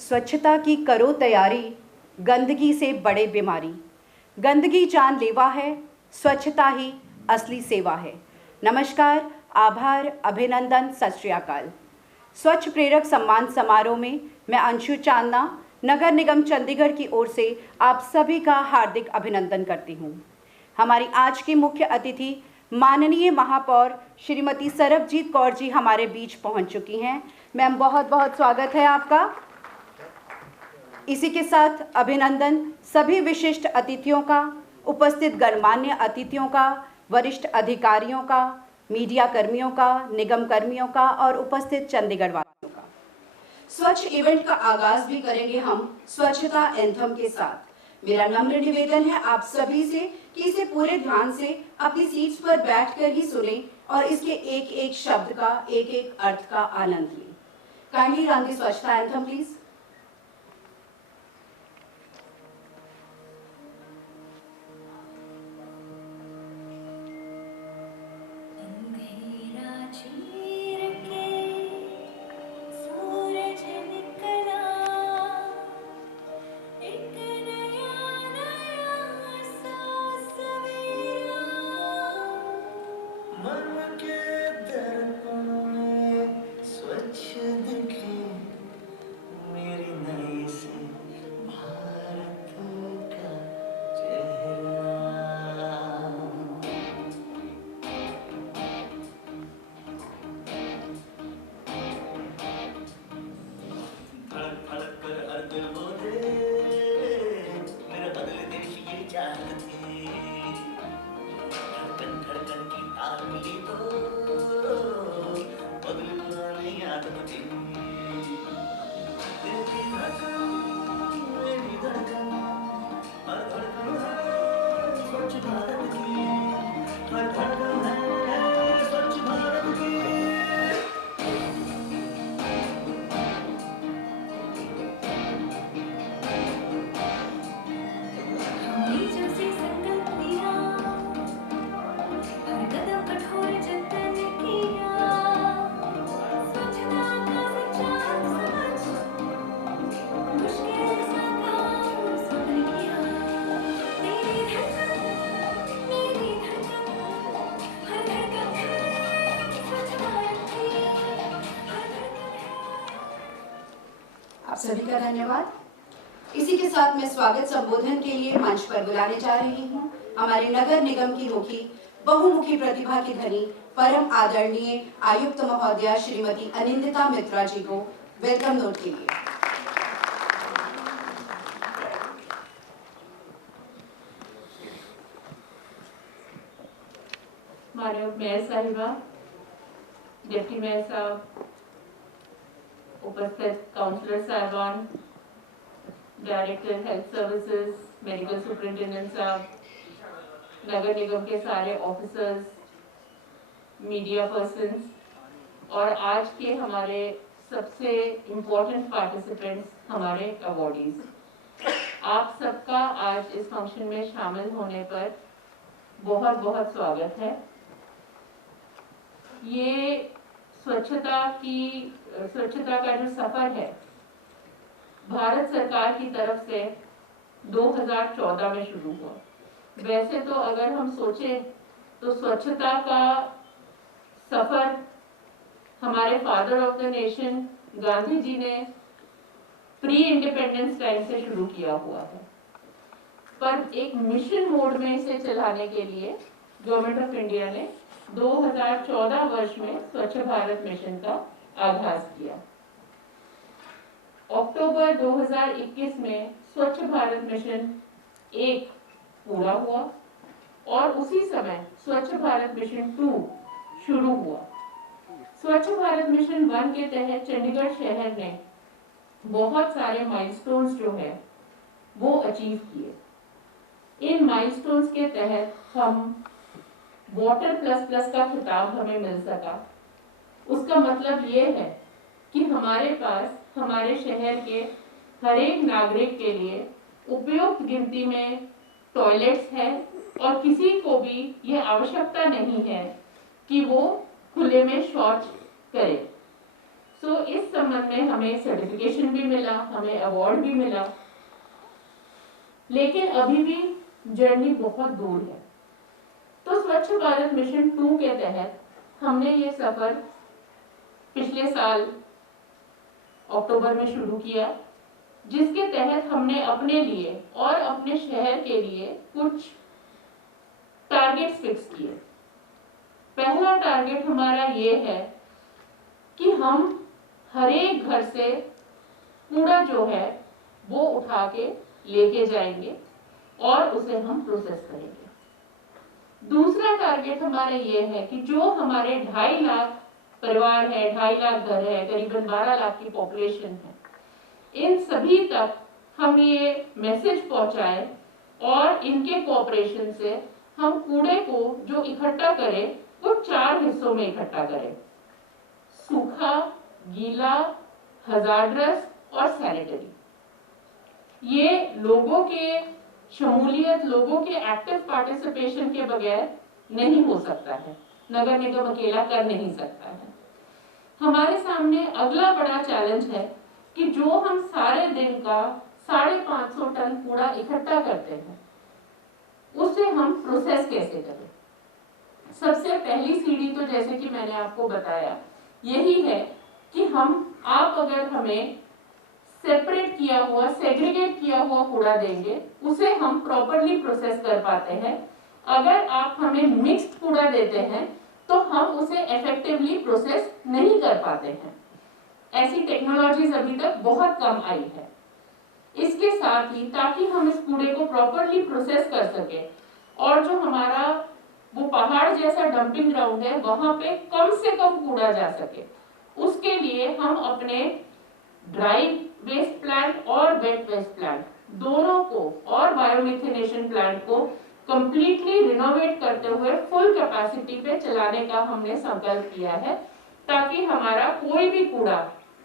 स्वच्छता की करो तैयारी, गंदगी से बड़े बीमारी। गंदगी जानलेवा है, स्वच्छता ही असली सेवा है। नमस्कार, आभार, अभिनंदन, सत श्री अकाल। स्वच्छ प्रेरक सम्मान समारोह में मैं अंशु चांदना नगर निगम चंडीगढ़ की ओर से आप सभी का हार्दिक अभिनंदन करती हूँ। हमारी आज की मुख्य अतिथि माननीय महापौर श्रीमती सरबजीत कौर जी हमारे बीच पहुँच चुकी हैं। मैम, बहुत बहुत स्वागत है आपका। इसी के साथ अभिनंदन सभी विशिष्ट अतिथियों का, उपस्थित गणमान्य अतिथियों का, वरिष्ठ अधिकारियों का, मीडिया कर्मियों का, निगम कर्मियों का और उपस्थित चंडीगढ़ वासियों का। स्वच्छ इवेंट का आगाज भी करेंगे हम स्वच्छता एंथम के साथ। मेरा नम्र निवेदन है आप सभी से कि इसे पूरे ध्यान से अपनी सीट्स पर बैठकर ही सुनें और इसके एक एक शब्द का, एक एक अर्थ का आनंद लें। काइंडली रन द स्वच्छता एंथम प्लीज। सभी का धन्यवाद। इसी के साथ मैं स्वागत संबोधन के लिए मंच पर बुलाने जा रही हूँ हमारे नगर निगम की मुखी, बहुमुखी प्रतिभा की धनी, परम आदरणीय आयुक्त महोदया श्रीमती अनिंदिता मित्रा जी को वेलकम नोट के लिए। माननीय मेयर साहिबा, डिप्टी मेयर साहब, उपस्थित काउंसलर साहबान, director health services, medical superintendent साहब, नगर निगम के सारे ऑफिसर्स, मीडिया पर्सन्स और आज के हमारे सबसे इम्पोर्टेंट पार्टिसिपेंट्स, हमारे अवॉर्डीज, आप सबका आज इस फंक्शन में शामिल होने पर बहुत बहुत स्वागत है। ये स्वच्छता का जो सफर है भारत सरकार की तरफ से 2014 में शुरू हुआ। वैसे तो अगर हम सोचें तो स्वच्छता का सफर हमारे father of the nation Gandhi ji ने प्री इंडिपेंडेंस टाइम से शुरू किया हुआ है, पर एक मिशन मोड में इसे चलाने के लिए गवर्नमेंट ऑफ इंडिया ने 2014 वर्ष में स्वच्छ भारत मिशन का आगाज किया। अक्टूबर 2021 में स्वच्छ भारत मिशन 1 पूरा हुआ और उसी समय स्वच्छ भारत मिशन 2 शुरू हुआ। स्वच्छ भारत मिशन 1 के तहत चंडीगढ़ शहर ने बहुत सारे माइलस्टोन्स जो है वो अचीव किए। इन माइलस्टोन्स के तहत हम वाटर प्लस प्लस का खिताब हमें मिल सका। उसका मतलब ये है कि हमारे पास हमारे शहर के हर एक नागरिक के लिए उपयुक्त गिनती में टॉयलेट्स है और किसी को भी यह आवश्यकता नहीं है कि वो खुले में शौच करे। सो इस संबंध में हमें सर्टिफिकेशन भी मिला, हमें अवार्ड भी मिला, लेकिन अभी भी जर्नी बहुत दूर है। तो स्वच्छ भारत मिशन 2 के तहत हमने ये सफर पिछले साल अक्टूबर में शुरू किया, जिसके तहत हमने अपने लिए और अपने शहर के लिए कुछ टारगेट्स फिक्स किए। पहला टारगेट हमारा ये है कि हम हर एक घर से कूड़ा जो है वो उठा के लेके जाएंगे और उसे हम प्रोसेस करेंगे। दूसरा टारगेट हमारा ये है कि जो हमारे 2.5 लाख परिवार है, 2.5 लाख घर है, करीबन 12 लाख की पॉपुलेशन है, इन सभी तक हम ये मैसेज पहुंचाएं और इनके कोऑपरेशन से हम कूड़े को जो इकट्ठा करें वो 4 हिस्सों में इकट्ठा करें: सूखा, गीला, हजार्डस और सैनिटरी। ये लोगों के शमूलियत, लोगों के एक्टिव पार्टिसिपेशन के बगैर नहीं हो सकता है, नगर निगम अकेला कर नहीं सकता है। हमारे सामने अगला बड़ा चैलेंज है कि जो हम सारे दिन का 550 टन कूड़ा इकट्ठा करते हैं उसे हम प्रोसेस कैसे करें। सबसे पहली सीढ़ी तो जैसे कि मैंने आपको बताया यही है कि आप अगर हमें सेपरेट किया हुआ, सेग्रीगेट किया हुआ कूड़ा देंगे उसे हम प्रॉपरली प्रोसेस कर पाते हैं। अगर आप हमें मिक्स्ड कूड़ा देते हैं तो हम उसे इफेक्टिवली प्रोसेस नहीं कर पाते हैं। ऐसी टेक्नोलॉजीज अभी तक बहुत कम आई है। इसके साथ ही ताकि हम इस कूड़े को प्रॉपरली प्रोसेस कर सके और जो हमारा वो पहाड़ जैसा डंपिंग ग्राउंड है वहां पे कम से कम कूड़ा जा सके, उसके लिए हम अपने ड्राई वेस्ट प्लांट और वेट वेस्ट प्लांट दोनों को और बायोमिथेनेशन प्लांट को कंप्लीटली रिनोवेट करते हुए फुल कैपेसिटी पे चलाने का हमने संकल्प किया है, ताकि हमारा कोई भी कूड़ा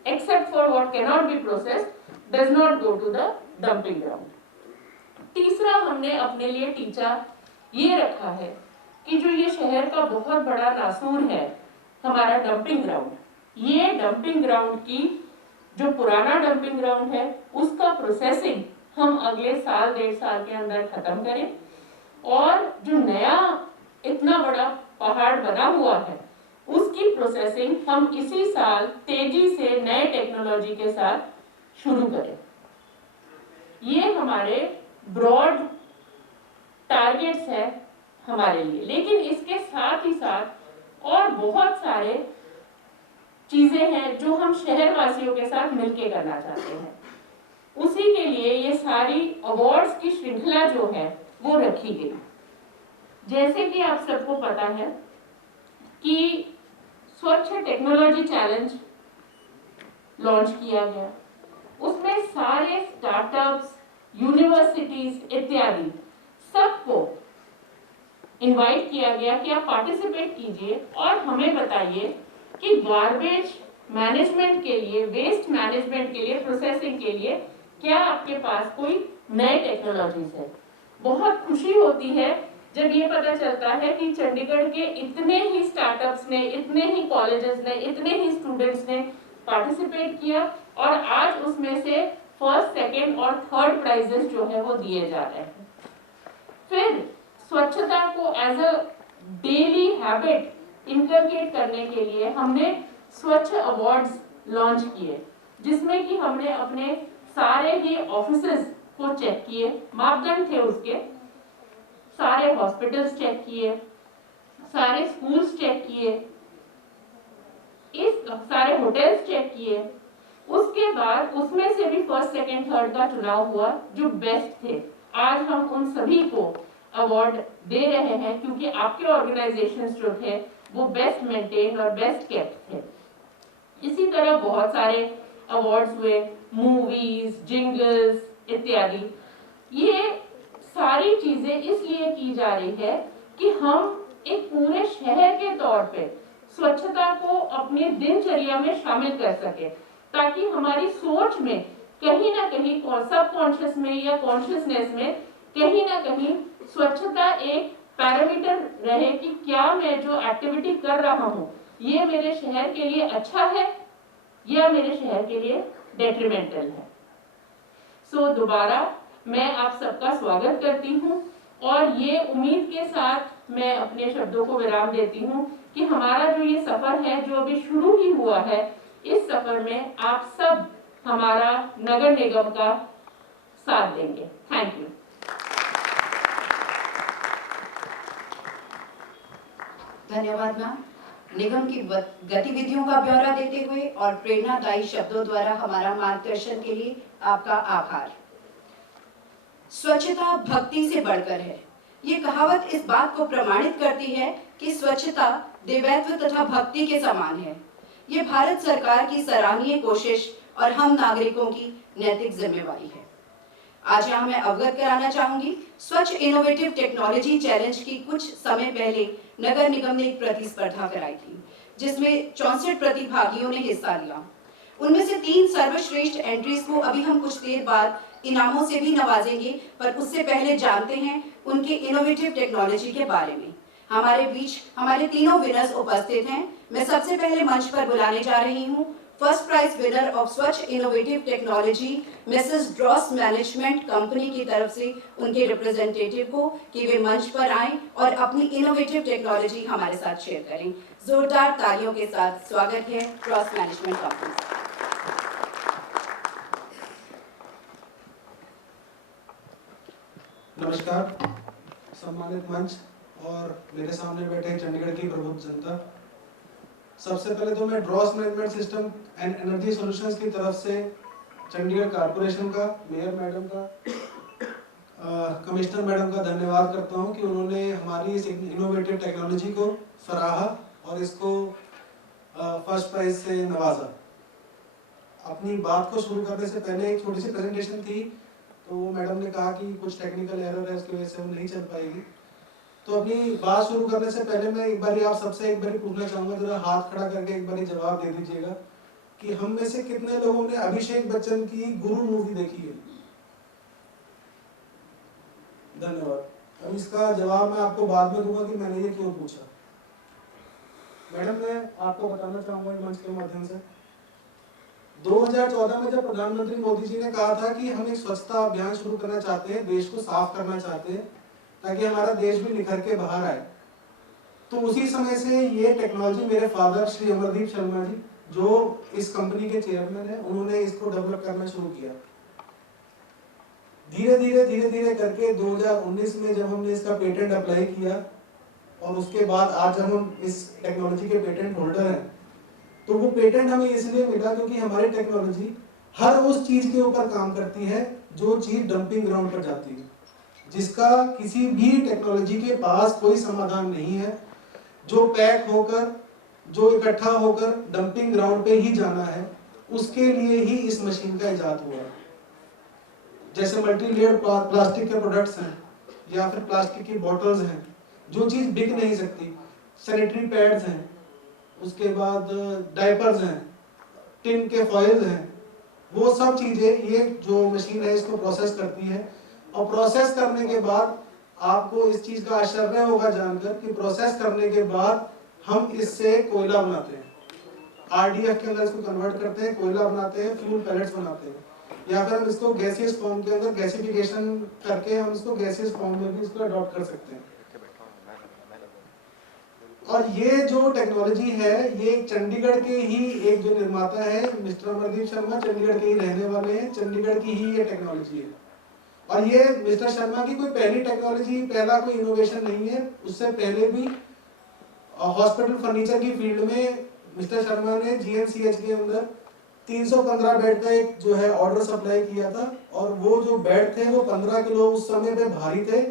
except for what can not be processed does not go to the dumping ground. तीसरा हमने अपने लिए टीचा ये रखा है कि जो ये शहर का बहुत बड़ा नासूर है हमारा डंपिंग ग्राउंड, ये डंपिंग ग्राउंड की जो पुराना डंपिंग ग्राउंड है उसका प्रोसेसिंग हम अगले साल 1.5 साल के अंदर खत्म करें और जो नया इतना बड़ा पहाड़ बना हुआ है उसकी प्रोसेसिंग हम इसी साल तेजी से नए टेक्नोलॉजी के साथ शुरू करें। ये हमारे ब्रॉड टारगेट्स है हमारे लिए, लेकिन इसके साथ ही साथ और बहुत सारे चीजें हैं जो हम शहर वासियों के साथ मिलकर करना चाहते हैं। उसी के लिए ये सारी अवार्ड्स की श्रृंखला जो है वो रखी गई। जैसे कि आप सबको पता है कि स्वच्छ टेक्नोलॉजी चैलेंज लॉन्च किया गया, उसमें सारे स्टार्टअप्स, यूनिवर्सिटीज इत्यादि सबको इनवाइट किया गया कि आप पार्टिसिपेट कीजिए और हमें बताइए कि गार्बेज मैनेजमेंट के लिए, वेस्ट मैनेजमेंट के लिए, प्रोसेसिंग के लिए क्या आपके पास कोई नए टेक्नोलॉजीज है। बहुत खुशी होती है जब ये पता चलता है कि चंडीगढ़ के इतने ही स्टार्टअप्स ने, इतने ही कॉलेजेस ने, इतने ही स्टूडेंट्स ने पार्टिसिपेट किया और आज उसमें से फर्स्ट, सेकंड और थर्ड प्राइजेस जो है वो दिए जा रहे हैं। फिर स्वच्छता को as a daily habit integrate करने के लिए हमने स्वच्छ अवार्ड्स लॉन्च किए, जिसमें कि हमने अपने सारे ही ऑफिसेस को चेक किए, मापदंड थे उसके, सारे हॉस्पिटल्स चेक किए, सारे स्कूल्स चेक किए, इस सारे होटल्स चेक किए। उसके बाद उसमें से भी फर्स्ट, सेकंड, थर्ड का चुनाव हुआ जो बेस्ट थे। आज हम उन सभी को अवार्ड दे रहे हैं क्योंकि आपके ऑर्गेनाइजेशंस जो थे वो बेस्ट मेंटेन और बेस्ट केप्ट थे। इसी तरह बहुत सारे अवार्ड्स हुए, मूवीज, जिंगल्स इत्यादि। ये सारी चीजें इसलिए की जा रही है कि हम एक पूरे शहर के तौर पे स्वच्छता को अपनी दिनचर्या में शामिल कर सके, ताकि हमारी सोच में कहीं ना कहीं सबकॉन्शियस में या कॉन्शियसनेस में कहीं ना कहीं स्वच्छता एक पैरामीटर रहे कि क्या मैं जो एक्टिविटी कर रहा हूँ ये मेरे शहर के लिए अच्छा है यह मेरे शहर के लिए डेट्रीमेंटल है। सो दोबारा मैं आप सबका स्वागत करती हूँ और ये उम्मीद के साथ मैं अपने शब्दों को विराम देती हूँ कि हमारा जो ये सफर है जो अभी शुरू ही हुआ है, इस सफर में आप सब हमारा नगर निगम का साथ देंगे। Thank you. धन्यवाद मैम। निगम की गतिविधियों का ब्यौरा देते हुए और प्रेरणादायी शब्दों द्वारा हमारा मार्गदर्शन के लिए आपका आभार। स्वच्छता भक्ति से बढ़कर है। ये कहावत इस बात को प्रमाणित करती है कि स्वच्छता देवत्व तथा भक्ति के समान है। ये भारत सरकार की सराहनीय कोशिश और हम नागरिकों की नैतिक जिम्मेवारी है। आज यहाँ मैं अवगत कराना चाहूंगी, स्वच्छ इनोवेटिव टेक्नोलॉजी चैलेंज की कुछ समय पहले नगर निगम ने एक प्रतिस्पर्धा कराई थी, जिसमें 64 प्रतिभागियों ने हिस्सा लिया। उनमें से 3 सर्वश्रेष्ठ एंट्रीज को अभी हम कुछ देर बाद इनामों से भी नवाजेंगे, पर उससे पहले जानते हैं उनके इनोवेटिव टेक्नोलॉजी के बारे में। हमारे बीच हमारे तीनों विनर्स उपस्थित हैं। मैं सबसे पहले मंच पर बुलाने जा रही हूँ first prize winner of Swachh innovative technology Mrs dross management company की तरफ से उनके रिप्रेजेंटेटिव को कि वे मंच पर आएं और अपनी इनोवेटिव टेक्नोलॉजी हमारे साथ शेयर करें। जोरदार तालियों के साथ स्वागत है ड्रॉस मैनेजमेंट कंपनी। नमस्कार सम्मानित मंच और मेरे सामने बैठे चंडीगढ़ की प्रबुद्ध जनता। सबसे पहले तो मैं dross management system and energy solutions की तरफ से चंडीगढ़ कॉर्पोरेशन का, मेयर मैडम का, कमिश्नर मैडम का धन्यवाद करता हूं कि उन्होंने हमारी इस इनोवेटिव टेक्नोलॉजी को सराहा और इसको फर्स्ट प्राइज से नवाजा। अपनी बात को शुरू करने से पहले एक छोटी सी प्रेजेंटेशन थी, तो वो मैडम ने कहा कि कुछ टेक्निकल एरर है, उसकी वजह से वो नहीं चल पाएगी। तो अपनी बात शुरू करने से पहले मैं एक बार आप सबसे एक बार पूछना चाहूंगा, जरा हाथ खड़ा करके एक बार जवाब दे दीजिएगा कि हम में से कितने लोगों ने अभिषेक बच्चन की गुरु मूवी देखी है? धन्यवाद। अब इसका जवाब मैं आपको बाद में दूंगा कि मैंने ये क्यों पूछा। मैडम मैं आपको बताना चाहूंगा मंच के माध्यम से, 2014 में जब प्रधानमंत्री मोदी जी ने कहा था कि हम एक स्वच्छता अभियान शुरू करना चाहते हैं, देश को साफ करना चाहते हैं ताकि हमारा देश भी निखर के बाहर आए, तो उसी समय से ये टेक्नोलॉजी मेरे फादर श्री अमरदीप शर्मा जी, जो इस कंपनी के चेयरमैन है, उन्होंने इसको डेवलप करना शुरू किया। धीरे धीरे करके 2019 में जब हमने इसका पेटेंट अप्लाई किया और उसके बाद आज जब हम इस टेक्नोलॉजी के पेटेंट होल्डर हैं, तो वो पेटेंट हमें इसलिए मिला क्योंकि हमारी टेक्नोलॉजी हर उस चीज के ऊपर काम करती है जो चीज डंपिंग ग्राउंड पर जाती है, जिसका किसी भी टेक्नोलॉजी के पास कोई समाधान नहीं है, जो पैक होकर, जो इकट्ठा होकर डंपिंग ग्राउंड पे ही जाना है, उसके लिए ही इस मशीन का इजाद हुआ। जैसे मल्टी लेयर प्लास्टिक के प्रोडक्ट्स हैं या फिर प्लास्टिक की बॉटल्स हैं, जो चीज बिक नहीं सकती, सैनिटरी पैड्स हैं, उसके बाद डायपर्स हैं, टिन के फॉइल्स हैं, वो सब चीजें ये जो मशीन है इसको प्रोसेस करती है। और प्रोसेस करने के बाद आपको इस चीज का आश्चर्य होगा जानकर कि प्रोसेस करने के बाद हम इससे कोयला बनाते हैं, आरडीएफ के अंदर इसको कन्वर्ट करते हैं, कोयला बनाते हैं, फ्यूल पैलेट्स बनाते हैं, या फिर हम इसको गैसियस फॉर्म के अंदर गैसिफिकेशन करके हम इसको गैसियस फॉर्म में भी इसको अडॉप्ट कर सकते हैं। और ये जो टेक्नोलॉजी है, ये चंडीगढ़ के ही एक जो निर्माता है मिस्टर अमरदीप शर्मा, चंडीगढ़ के ही रहने वाले हैं, चंडीगढ़ की ही ये टेक्नोलॉजी है। और ये मिस्टर शर्मा की कोई पहली टेक्नोलॉजी, पहला कोई इनोवेशन नहीं है। उससे पहले भी हॉस्पिटल फर्नीचर की फील्ड में मिस्टर शर्मा ने जीएनसीएच के अंदर 315 बेड का एक जो है ऑर्डर सप्लाई किया था, और वो जो बेड थे वो 15 किलो उस समय पे भारी थे,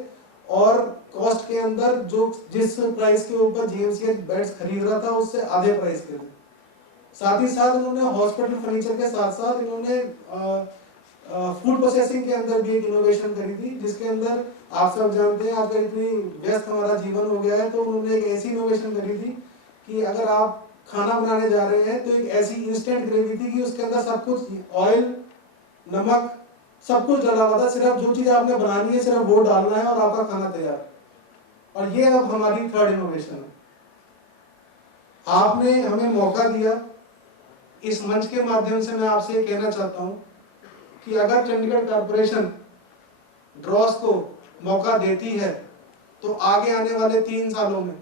और कॉस्ट के अंदर जो जिस प्राइस के ऊपर जीएनसीएच बेड्स खरीद रहा था उससे आधे प्राइस के थे। साथ ही साथ इन्होंने हॉस्पिटल फर्नीचर के साथ साथ इन्होंने फूड प्रोसेसिंग के अंदर भी एक इनोवेशन करी थी, जिसके अंदर आप सब जानते हैं आजकल इतनी व्यस्त हमारा जीवन हो गया है, तो उन्होंने एक ऐसी इनोवेशन करी थी कि अगर आप खाना बनाने जा रहे हैं तो एक ऐसी इंस्टेंट ग्रेवी थी कि उसके अंदर सब कुछ, ऑयल, नमक, सब कुछ डला हुआ था, सिर्फ जो चीज आपने बनानी है सिर्फ वो डालना है और आपका खाना तैयार। और ये अब हमारी थर्ड इनोवेशन है। आपने हमें मौका दिया इस मंच के माध्यम से मैं आपसे कहना चाहता हूं कि अगर चंडीगढ़ कॉरपोरेशन ड्रॉस को मौका देती है तो आगे आने वाले 3 सालों में,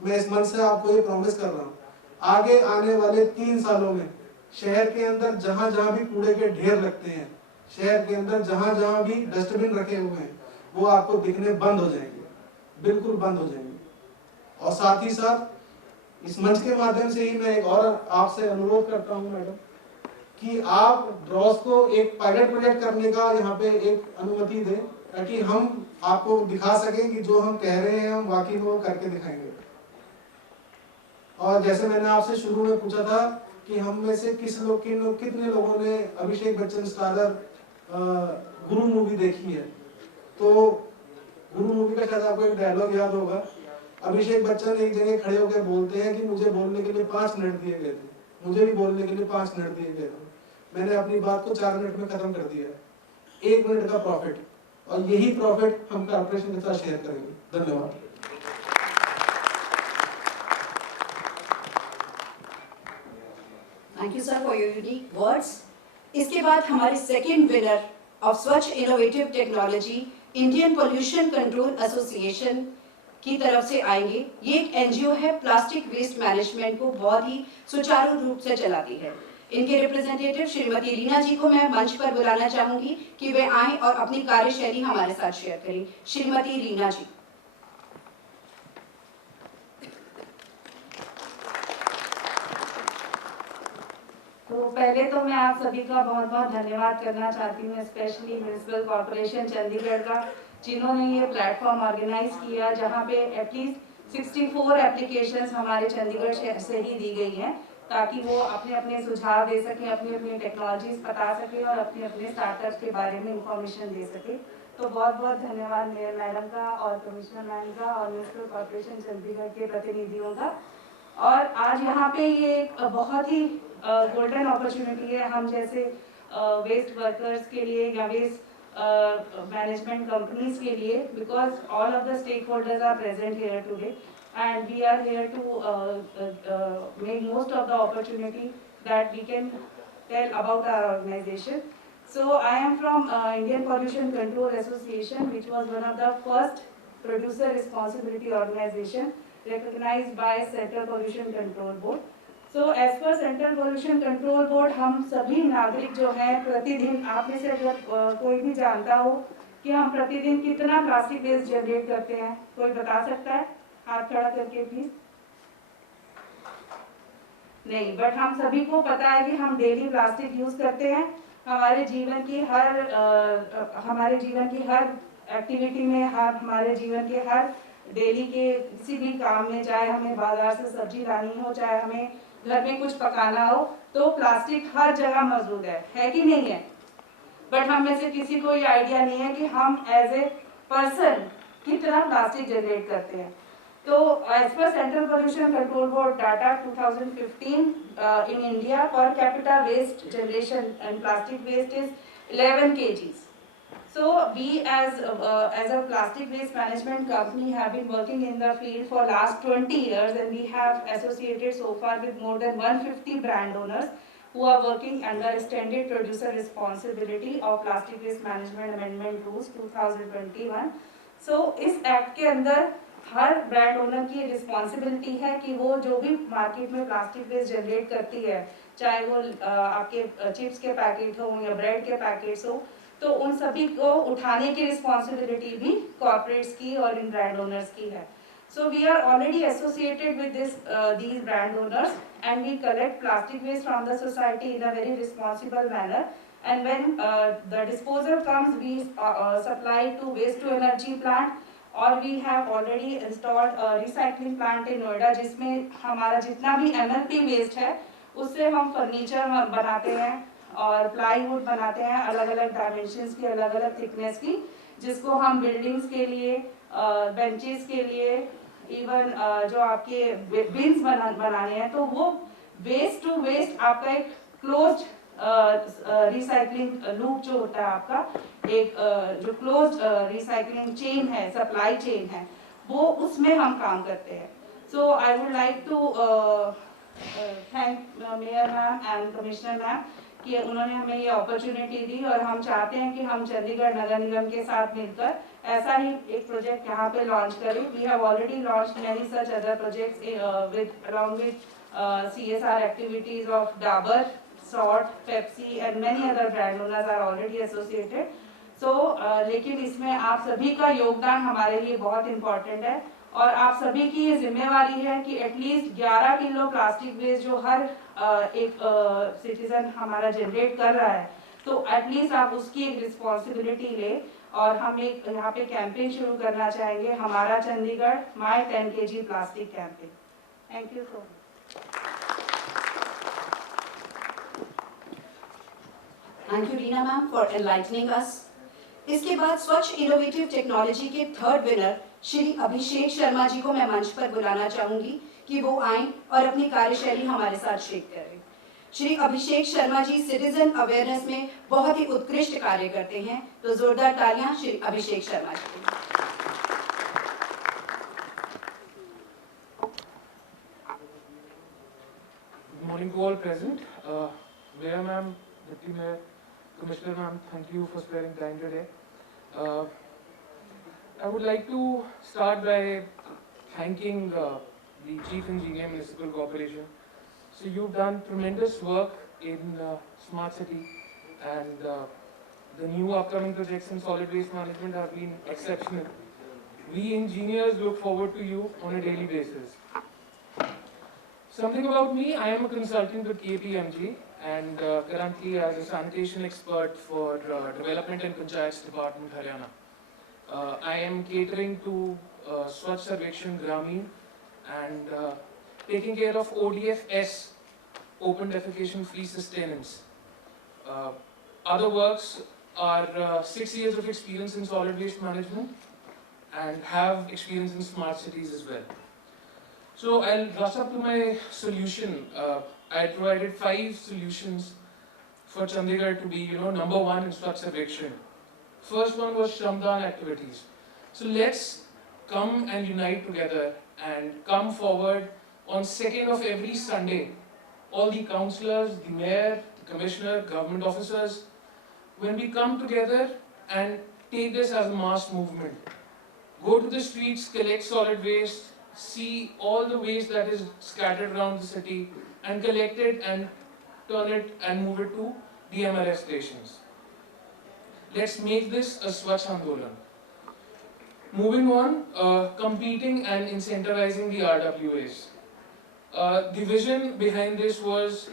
मैं इस मंच से आपको ये प्रॉमिस कर रहा हूँ, आगे आने वाले 3 सालों में शहर के अंदर जहां जहां भी कूड़े के ढेर लगते हैं, शहर के अंदर जहां जहां भी डस्टबिन रखे हुए हैं, वो आपको दिखने बंद हो जाएंगे, बिल्कुल बंद हो जाएंगे। और साथ ही साथ इस मंच के माध्यम से ही मैं एक और आपसे अनुरोध करता हूं मैडम कि आप ड्रॉस को एक पायलट प्रोजेक्ट करने का यहाँ पे एक अनुमति दें, ताकि हम आपको दिखा सकें कि जो हम कह रहे हैं हम वाकई में वो करके दिखाएंगे। और जैसे मैंने आपसे शुरू में पूछा था कि हम में से कितने लोगों ने अभिषेक बच्चन स्टारर गुरु मूवी देखी है, तो गुरु मूवी का शायद आपको एक डायलॉग याद होगा। अभिषेक बच्चन एक जगह खड़े होकर बोलते हैं कि मुझे बोलने के लिए 5 मिनट दिए गए थे, मुझे भी बोलने के लिए 5 मिनट दिए गए थे, मैंने अपनी बात को 4 मिनट में खत्म कर दिया। 1 मिनट का प्रॉफिट, और यही प्रॉफिट हम कॉर्पोरेशन के साथ शेयर करेंगे। धन्यवाद। Thank you sir for your unique words. इसके बाद हमारे second winner of Swachh innovative technology Indian pollution control association की तरफ से आएंगे। ये एक एनजीओ है, प्लास्टिक वेस्ट मैनेजमेंट को बहुत ही सुचारू रूप से चलाती है। इनके रिप्रेजेंटेटिव श्रीमती रीना जी को मैं मंच पर बुलाना चाहूंगी कि वे आएं और अपनी कार्यशैली हमारे साथ शेयर करें। श्रीमती रीना जी। तो पहले तो मैं आप सभी का बहुत बहुत धन्यवाद करना चाहती हूँ, स्पेशली म्युनिसिपल कॉर्पोरेशन चंडीगढ़ का, जिन्होंने ये प्लेटफॉर्म ऑर्गेनाइज किया जहाँ पे एटलीस्ट 64 एप्लीकेशंस हमारे चंडीगढ़ शहर से ही दी गई हैं, ताकि वो अपने अपने सुझाव दे सकें, अपनी अपनी टेक्नोलॉजीज बता सकें और अपने अपने स्टार्टअप्स के बारे में इंफॉर्मेशन दे सकें। तो बहुत बहुत धन्यवाद मेयर मैडम का और कमिश्नर मैम का और म्युनिसिपल कॉर्पोरेशन चंडीगढ़ के प्रतिनिधियों का। और आज यहाँ पे ये एक बहुत ही गोल्डन अपॉर्चुनिटी है हम जैसे वेस्ट वर्कर्स के लिए या वेस्ट मैनेजमेंट कंपनीज के लिए, because all of the stakeholders are present here today and we are here to make most of the opportunity that we can tell about our organization. So I am from Indian Pollution Control Association, which was one of the first producer responsibility organization recognized by Central Pollution Control Board. So as per Central Pollution Control Board, हम सभी नागरिक जो हैं प्रतिदिन, आप में से अगर कोई भी जानता हो कि हम प्रतिदिन कितना प्लास्टिक वेस्ट जनरेट करते हैं, कोई बता सकता है? हाथ खड़ा करके प्लीज। नहीं, बट हम सभी को पता है कि हम डेली प्लास्टिक यूज करते हैं हमारे जीवन की हर एक्टिविटी में, हमारे जीवन के हर डेली के किसी भी काम में, चाहे हमें बाजार से सब्जी लानी हो, चाहे हमें घर में कुछ पकाना हो, तो प्लास्टिक हर जगह मौजूद है कि नहीं है? बट हम में से किसी को ये आइडिया नहीं है कि हम एज ए पर्सन कितना प्लास्टिक जनरेट करते हैं। तो as per Central Pollution Control Board data 2015 in India, per capita waste generation and plastic waste is 11 kgs. So we as a plastic waste management company have been working in the field for last 20 years, and we have associated so far with more than 150 brand owners who are working under extended producer responsibility of Plastic Waste Management Amendment Rules 2021. So इस act के अंदर हर brand owner की responsibility है कि वो जो भी market में प्लास्टिक वेस्ट जनरेट करती है, चाहे वो आपके चिप्स के पैकेट हो या ब्रेड के पैकेट्स हो, तो उन सभी को उठाने की रिस्पॉन्सिबिलिटी भी कॉर्पोरेट्स की और इन ब्रांड ओनर्स की है। So we are already associated with these brand owners, and we collect plastic waste from the society in a very responsible manner, and when the disposal comes, we supply to waste to energy plant, और we have already installed recycling plant in Noida, जिसमें हमारा जितना भी MLP waste है उससे हम furniture बनाते हैं और प्लाईवुड बनाते हैं, अलग अलग डायमेंशंस की, अलग अलग थिकनेस की, जिसको हम बिल्डिंग्स के लिए, बेंचेस के लिए, इवन जो आपके बिन्स बनाने हैं, तो वो वेस्ट टू वेस्ट आपका एक क्लोज्ड रिसाइकलिंग लूप जो होता है आपका, एक जो क्लोज्ड रिसाइकलिंग चेन है, सप्लाई चेन है, वो उसमें हम काम करते हैं। So I would like to thank mayor ma'am and commissioner ma'am कि उन्होंने हमें ये अपॉर्चुनिटी दी और हम चाहते हैं कि हम चंडीगढ़ नगर निगम के साथ मिलकर ऐसा ही एक प्रोजेक्ट यहाँ पे लॉन्च करें. We have already launched many such other projects with along with CSR activities of Dabur, Salt, Pepsi and many other brand owners are already associated. So लेकिन इसमें आप सभी का योगदान हमारे लिए बहुत इम्पोर्टेंट है और आप सभी की ये जिम्मेवारी है कि एटलीस्ट 11 किलो प्लास्टिक वेस्ट जो हर एक सिटीजन हमारा जनरेट कर रहा है तो एटलीस्ट आप उसकी एक रिस्पॉन्सिबिलिटी ले. और हम एक यहाँ पे कैंपेन शुरू करना चाहेंगे, हमारा Chandigarh my 10 kg plastic campaign. Thank you so much. Thank you Reena ma'am for enlightening अस. इसके बाद स्वच्छ इनोवेटिव टेक्नोलॉजी के थर्ड विनर श्री अभिषेक शर्मा जी को मैं मंच पर बुलाना चाहूंगी कि वो आएं और अपनी कार्यशैली हमारे साथ शेयर करें. श्री अभिषेक शर्मा जी सिटीजन अवेयरनेस में बहुत ही उत्कृष्ट कार्य करते हैं, तो जोरदार तालियां श्री अभिषेक शर्मा जी के लिए. Good morning to all present. Mayor ma'am, Deputy Mayor, Commissioner ma'am, thank you for sparing time today. I would like to start by thanking the Chief Engineer Municipal Corporation. So you've done tremendous work in Smart City and the new upcoming projects in solid waste management have been exceptional. We engineers look forward to you on a daily basis. Something about me, I am a consultant with KPMG and currently as a sanitation expert for Development and Panchayats Department, Haryana. I am catering to Swachh Sarvekshan Gramin and taking care of ODF-S, Open Defecation Free Sustenance. Other works are 6 years of experience in solid waste management and have experience in smart cities as well. So I'll rush up to my solution. I provided 5 solutions for Chandigarh to be, number 1 in Swachh Sarvekshan. First one was Shramdan activities. So let's come and unite together and come forward on 2nd of every Sunday. All the councillors, the mayor, the commissioner, government officers, when we come together and take this as a mass movement. Go to the streets, collect solid waste, see all the waste that is scattered around the city and collect it and turn it and move it to the MRF stations. Let's make this a Swachh Andolan. Moving on, competing and incentivizing the RWAs. The vision behind this was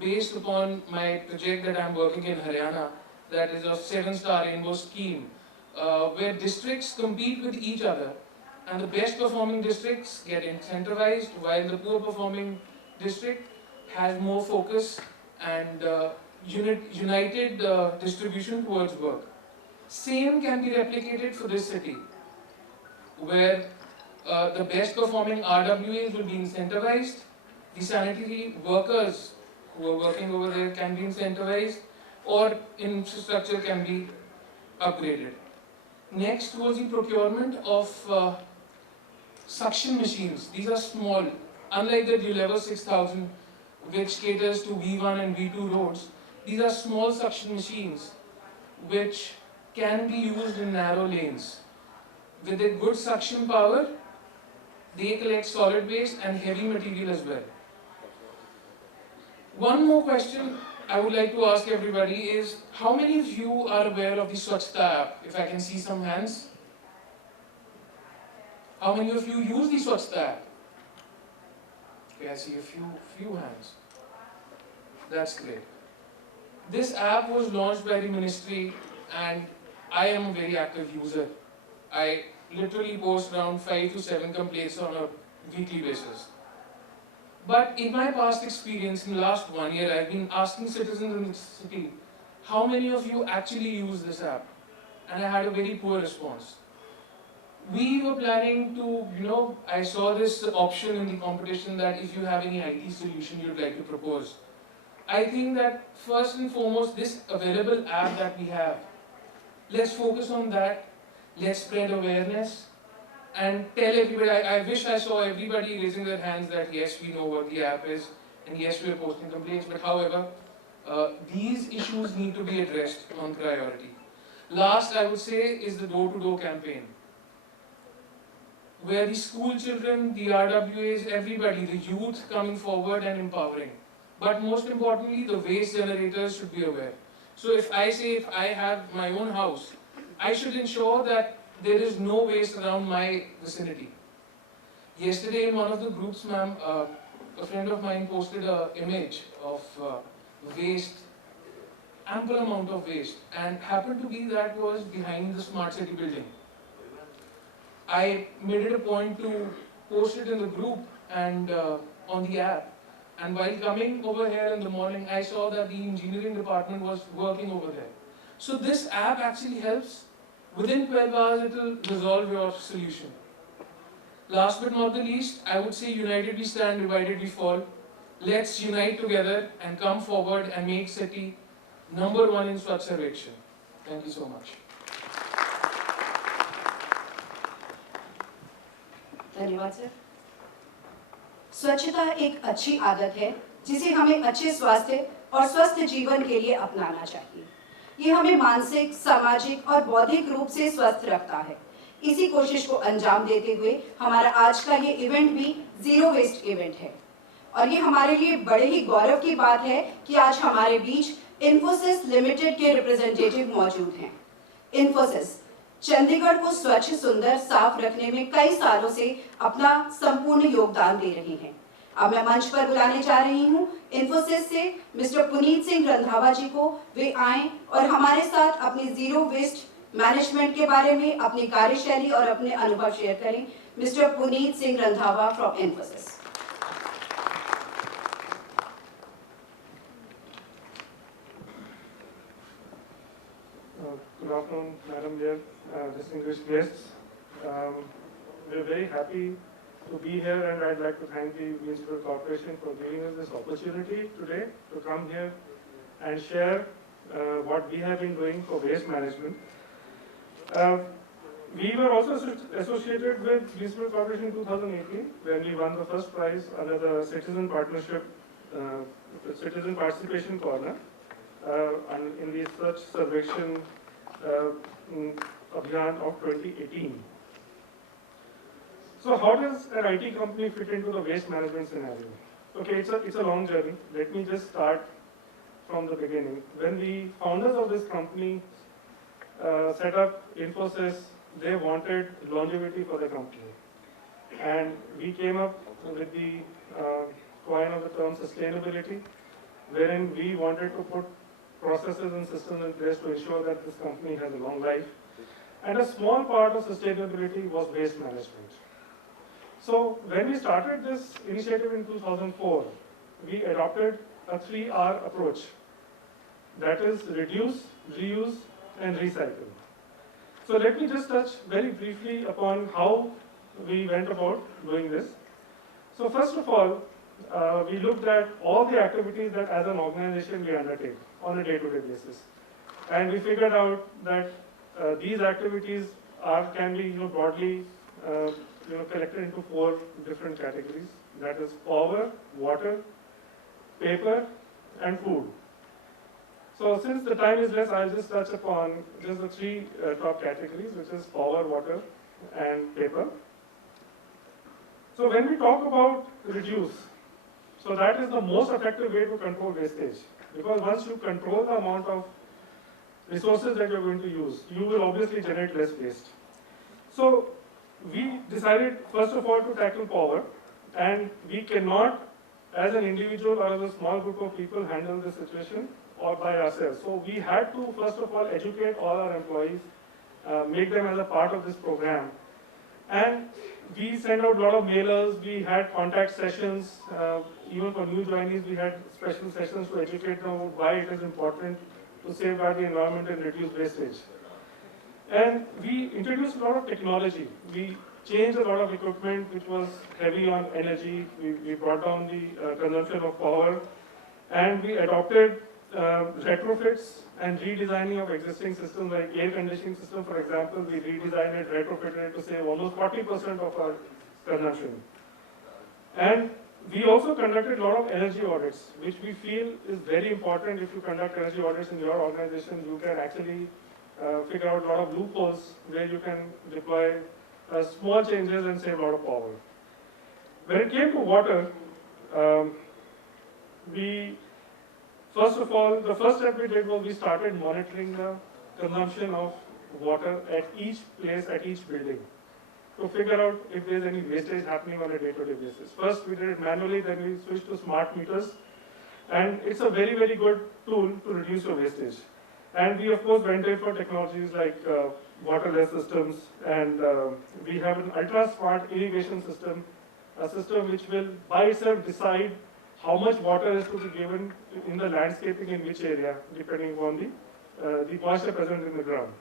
based upon my project that I'm working in Haryana, that is a 7-star rainbow scheme, where districts compete with each other and the best performing districts get incentivized while the poor performing district has more focus and united distribution towards work. Same can be replicated for this city, where the best performing RWAs will be incentivized, the sanitary workers who are working over there can be incentivized, or infrastructure can be upgraded. Next was the procurement of suction machines. These are small, unlike the Deliver 6000 which caters to V1 and V2 roads. These are small suction machines which can be used in narrow lanes. With a good suction power, they collect solid waste and heavy material as well. One more question I would like to ask everybody is, how many of you are aware of the Swachhta app? If I can see some hands. How many of you use the Swachhta app? Okay, I see a few hands. That's great. This app was launched by the ministry and I am a very active user. I literally post around 5 to 7 complaints on a weekly basis. But in my past experience, in the last 1 year, I've been asking citizens in the city, how many of you actually use this app? And I had a very poor response. We were planning to, I saw this option in the competition that if you have any IT solution you'd like to propose. I think that first and foremost, this available app that we have, let's focus on that, let's spread awareness and tell everybody. I wish I saw everybody raising their hands that yes, we know what the app is, and yes, we are posting complaints, but however, these issues need to be addressed on priority. Last, I would say, is the door-to-door campaign, where the school children, the RWAs, everybody, the youth coming forward and empowering. But most importantly, the waste generators should be aware. So if I have my own house, I should ensure that there is no waste around my vicinity. Yesterday in one of the groups, ma'am, a friend of mine posted an image of waste, ample amount of waste, and happened to be that was behind the smart city building. I made it a point to post it in the group and on the app. And while coming over here in the morning, I saw that the engineering department was working over there. So this app actually helps. Within 12 hours, it will resolve your solution. Last but not the least, I would say united we stand, divided we fall. Let's unite together and come forward and make city #1 in Swachh Sarvekshan. Thank you so much. धन्यवाद sir. स्वच्छता एक अच्छी आदत है जिसे हमें अच्छे स्वास्थ्य और स्वस्थ जीवन के लिए अपनाना चाहिए। ये हमें मानसिक, सामाजिक और बौद्धिक रूप से स्वस्थ रखता है। इसी कोशिश को अंजाम देते हुए हमारा आज का ये इवेंट भी जीरो वेस्ट इवेंट है और ये हमारे लिए बड़े ही गौरव की बात है कि आज हमारे बीच इन्फोसिस लिमिटेड के रिप्रेजेंटेटिव मौजूद हैं। इन्फोसिस चंडीगढ़ को स्वच्छ, सुंदर, साफ रखने में कई सालों से अपना संपूर्ण योगदान दे रहे हैं। अब मैं मंच पर बुलाने जा रही हूं इन्फोसिस से मिस्टर पुनीत सिंह रंधावा जी को। वे आएं और हमारे साथ अपनी जीरो वेस्ट मैनेजमेंट के बारे में अपनी कार्यशैली और अपने अनुभव शेयर करें। Mister Puneet Singh Randhawa from Infosys. Good afternoon, Madam Mayor, distinguished guests. We're very happy to be here, and I'd like to thank the Municipal Corporation for giving us this opportunity today to come here and share what we have been doing for waste management. We were also associated with Municipal Corporation in 2018 when we won the first prize under the Citizen Partnership, Citizen Participation Corner, and in the Swachh Sarvekshan Abhiyan of 2018. So how does an IT company fit into the waste management scenario? Okay, it's a long journey. Let me just start from the beginning. When the founders of this company set up Infosys, they wanted longevity for the company. And we came up with the coin of the term sustainability, wherein we wanted to put processes and systems in place to ensure that this company has a long life. And a small part of sustainability was waste management. So when we started this initiative in 2004, we adopted a 3R approach. That is reduce, reuse, and recycle. So let me just touch very briefly upon how we went about doing this. So first of all, we looked at all the activities that as an organization we undertake on a day-to-day basis. And we figured out that these activities can be broadly collected into 4 different categories. That is power, water, paper, and food. So since the time is less, I'll just touch upon just the 3 top categories, which is power, water, and paper. So when we talk about reduce, so that is the most effective way to control wastage. Because once you control the amount of resources that you're going to use, you will obviously generate less waste. So we decided first of all to tackle power, and we cannot as an individual or as a small group of people handle this situation or by ourselves. So we had to first of all educate all our employees, make them as a part of this program. And we sent out a lot of mailers, we had contact sessions, even for new joinees we had special sessions to educate them about why it is important to safeguard the environment and reduce wastage. And we introduced a lot of technology. We changed a lot of equipment which was heavy on energy. We brought down the consumption of power, and we adopted retrofits and redesigning of existing systems like air conditioning system, for example. We redesigned it, retrofitted it to save almost 40% of our consumption. And We also conducted a lot of energy audits, which we feel is very important. If you conduct energy audits in your organization, you can actually figure out a lot of loopholes where you can deploy small changes and save a lot of power. When it came to water, we, first of all, the first step we did was we started monitoring the consumption of water at each place, at each building, to figure out if there's any wastage happening on a day-to-day basis. First we did it manually, then we switched to smart meters, and it's a very, very good tool to reduce your wastage. And we of course went in for technologies like waterless systems, and we have an ultra-smart irrigation system, a system which will by itself decide how much water is to be given in the landscaping in which area, depending on the moisture present in the ground.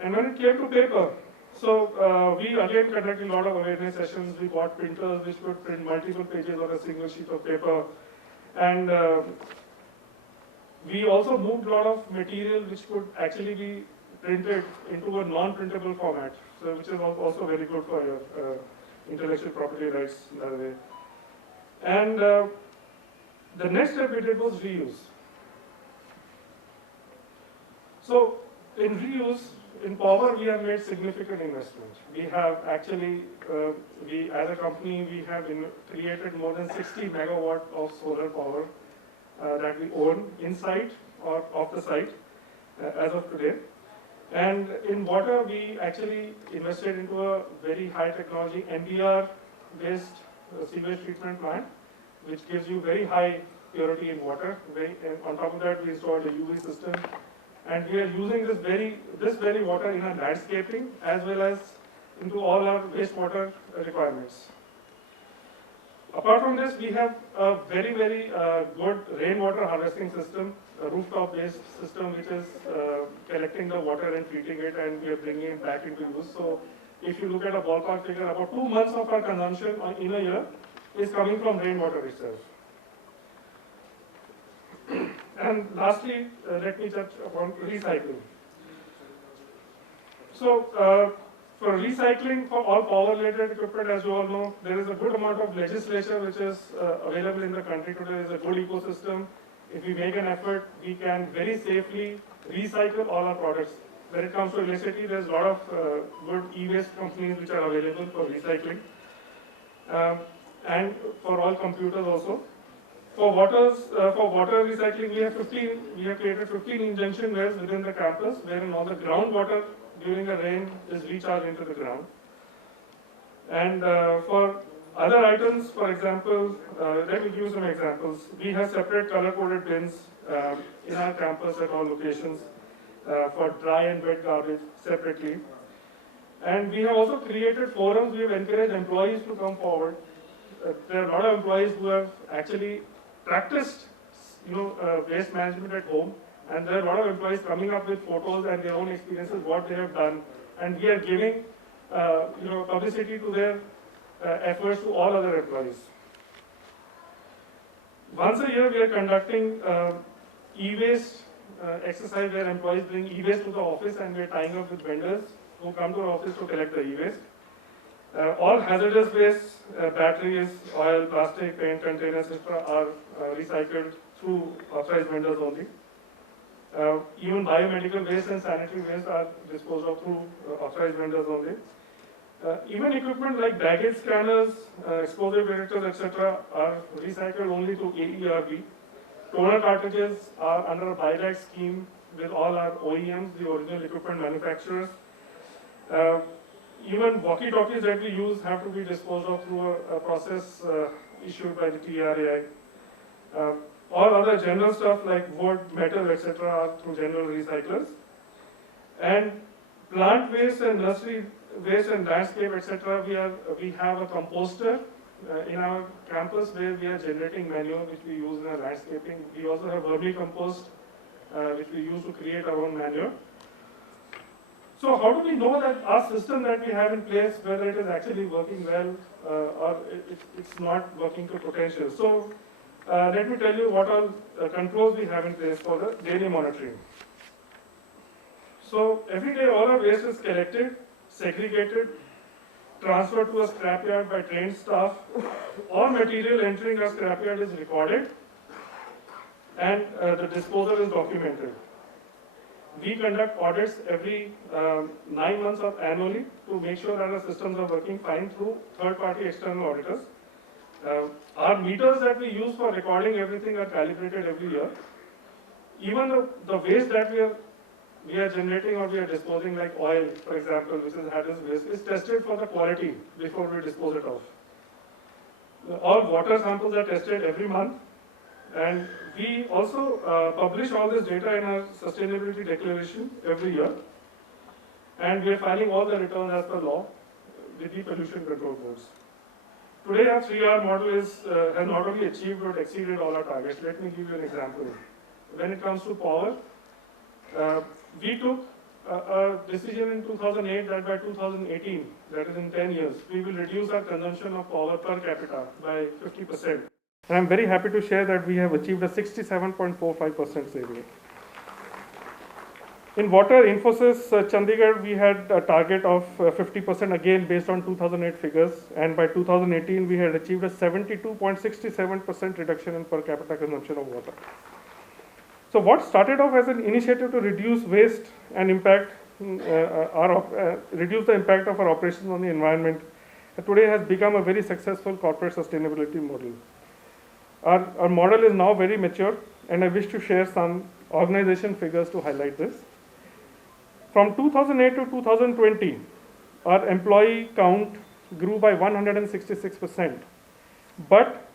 And when it came to paper, so we again conducted a lot of awareness sessions. We bought printers which could print multiple pages on a single sheet of paper. And we also moved a lot of material which could actually be printed into a non-printable format, so which is also very good for your intellectual property rights that way. And the next step we did was reuse. So in reuse, in power, we have made significant investments. We have actually, we as a company, we have created more than 60 megawatt of solar power that we own inside or off the site as of today. And in water, we actually invested into a very high technology MBR-based sewage treatment plant, which gives you very high purity in water. And on top of that, we installed a UV system. And we are using this very water in our landscaping as well as into all our wastewater requirements. Apart from this, we have a very, very good rainwater harvesting system, a rooftop-based system which is collecting the water and treating it, and we are bringing it back into use. So if you look at a ballpark figure, about 2 months of our consumption in a year is coming from rainwater itself. And lastly, let me touch upon recycling. So, for recycling for all power-related equipment, as you all know, there is a good amount of legislation which is available in the country today. There is a good ecosystem. If we make an effort, we can very safely recycle all our products. When it comes to electricity, there's a lot of good e-waste companies which are available for recycling, and for all computers also. For water recycling, we have created 15 injection wells within the campus, wherein all the groundwater during the rain is recharged into the ground. And for other items, for example, let me give you some examples. We have separate color-coded bins in our campus at all locations for dry and wet garbage separately. And we have also created forums. We have encouraged employees to come forward. There are a lot of employees who have actually practiced, waste management at home, and there are a lot of employees coming up with photos and their own experiences, what they have done, and we are giving, publicity to their efforts to all other employees. Once a year, we are conducting e-waste exercise where employees bring e-waste to the office, and we are tying up with vendors who come to our office to collect the e-waste. All hazardous waste, batteries, oil, plastic, paint, containers, etc. are recycled through authorized vendors only. Even biomedical waste and sanitary waste are disposed of through authorized vendors only. Even equipment like baggage scanners, explosive detectors, etc. are recycled only through AERB. Toner cartridges are under a buyback scheme with all our OEMs, the original equipment manufacturers. Even walkie-talkies that we use have to be disposed of through a process issued by the TRAI. All other general stuff like wood, metal, etc. are through general recyclers. And plant waste and nursery waste and landscape, etc. we have a composter in our campus where we are generating manure which we use in our landscaping. We also have vermicompost which we use to create our own manure. So how do we know that our system that we have in place, whether it is actually working well or it's not working to potential? So let me tell you what all controls we have in place for the daily monitoring. So every day all our waste is collected, segregated, transferred to a scrapyard by trained staff. All material entering a scrapyard is recorded and the disposal is documented. We conduct audits every 9 months or annually to make sure that our systems are working fine through third-party external auditors. Our meters that we use for recording everything are calibrated every year. Even the waste that we are generating or we are disposing, like oil, for example, which is hazardous waste, is tested for the quality before we dispose it off. All water samples are tested every month, and we also publish all this data in our sustainability declaration every year, and we are filing all the returns as per law with the pollution control boards. Today, our 3R model has not only achieved but exceeded all our targets. Let me give you an example. When it comes to power, we took a decision in 2008 that by 2018, that is in 10 years, we will reduce our consumption of power per capita by 50%. And I'm very happy to share that we have achieved a 67.45% saving. In water, Infosys Chandigarh, we had a target of 50% again based on 2008 figures, and by 2018 we had achieved a 72.67% reduction in per capita consumption of water. So what started off as an initiative to reduce waste and reduce the impact of our operations on the environment, today has become a very successful corporate sustainability model. Our model is now very mature, and I wish to share some organization figures to highlight this. From 2008 to 2020, our employee count grew by 166%, but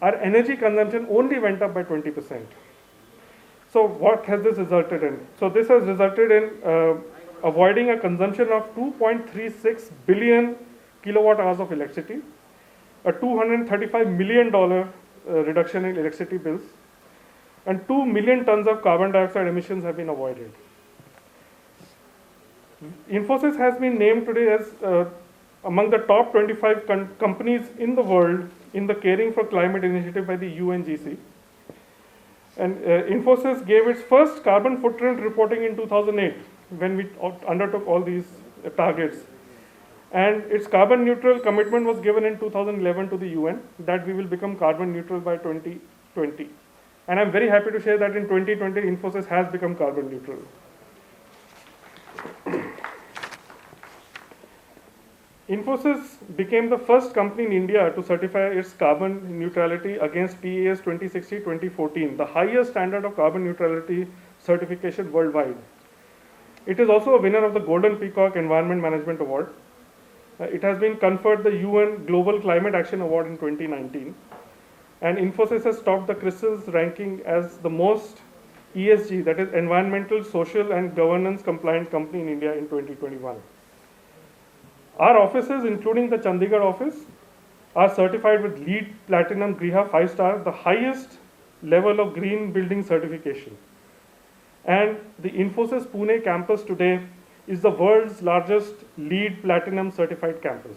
our energy consumption only went up by 20%. So what has this resulted in? So this has resulted in avoiding a consumption of 2.36 billion kilowatt hours of electricity, a $235 million reduction in electricity bills, and 2 million tons of carbon dioxide emissions have been avoided. Infosys has been named today as among the top 25 companies in the world in the Caring for Climate initiative by the UNGC. And Infosys gave its first carbon footprint reporting in 2008 when we undertook all these targets. And its carbon neutral commitment was given in 2011 to the UN that we will become carbon neutral by 2020. And I'm very happy to share that in 2020, Infosys has become carbon neutral. Infosys became the first company in India to certify its carbon neutrality against PAS 2060-2014, the highest standard of carbon neutrality certification worldwide. It is also a winner of the Golden Peacock Environment Management Award. It has been conferred the UN Global Climate Action Award in 2019. And Infosys has topped the CRISIL's ranking as the most ESG, that is environmental, social and governance compliant company in India in 2021. Our offices, including the Chandigarh office, are certified with LEED Platinum Griha 5 stars, the highest level of green building certification. And the Infosys Pune campus today is the world's largest LEED Platinum certified campus.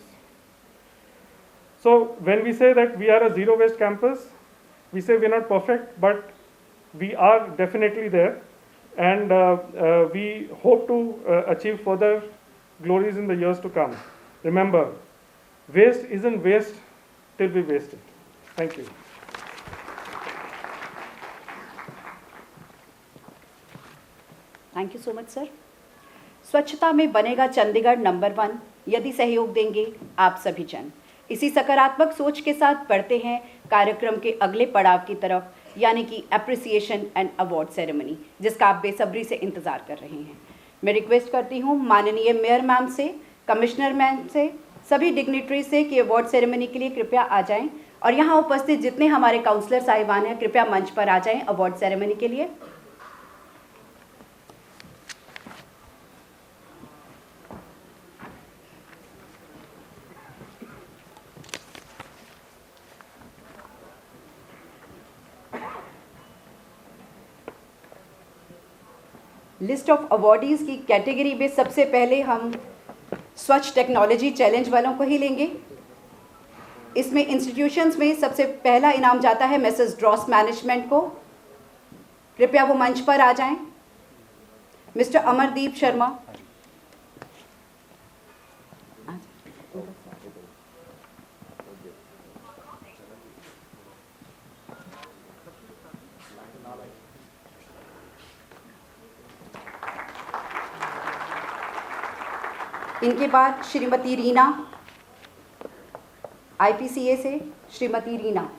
So when we say that we are a zero waste campus, we say we're not perfect, but we are definitely there. And we hope to achieve further glories in the years to come. Remember, waste isn't waste till we waste it. Thank you. Thank you so much sir. स्वच्छता में बनेगा Chandigarh number 1 यदि सहयोग देंगे आप सभी जन। इसी सकारात्मक सोच के साथ बढ़ते हैं कार्यक्रम के अगले पड़ाव की तरफ, यानी कि एप्रिसिएशन एंड अवार्ड सेरेमनी, जिसका आप बेसब्री से इंतज़ार कर रहे हैं। मैं रिक्वेस्ट करती हूँ माननीय मेयर मैम से, कमिश्नर मैम से, सभी डिग्निटरी से कि अवार्ड सेरेमनी के लिए कृपया आ जाएं, और यहाँ उपस्थित जितने हमारे काउंसलर साहिबान हैं कृपया मंच पर आ जाएं अवार्ड सेरेमनी के लिए। लिस्ट ऑफ अवार्डीज़ की कैटेगरी में सबसे पहले हम स्वच्छ टेक्नोलॉजी चैलेंज वालों को ही लेंगे। इसमें इंस्टीट्यूशंस में सबसे पहला इनाम जाता है मैसेज ड्रॉस मैनेजमेंट को। कृपया वो मंच पर आ जाएं। मिस्टर अमरदीप शर्मा। इनके बाद श्रीमती रीना, IPCA से श्रीमती रीना।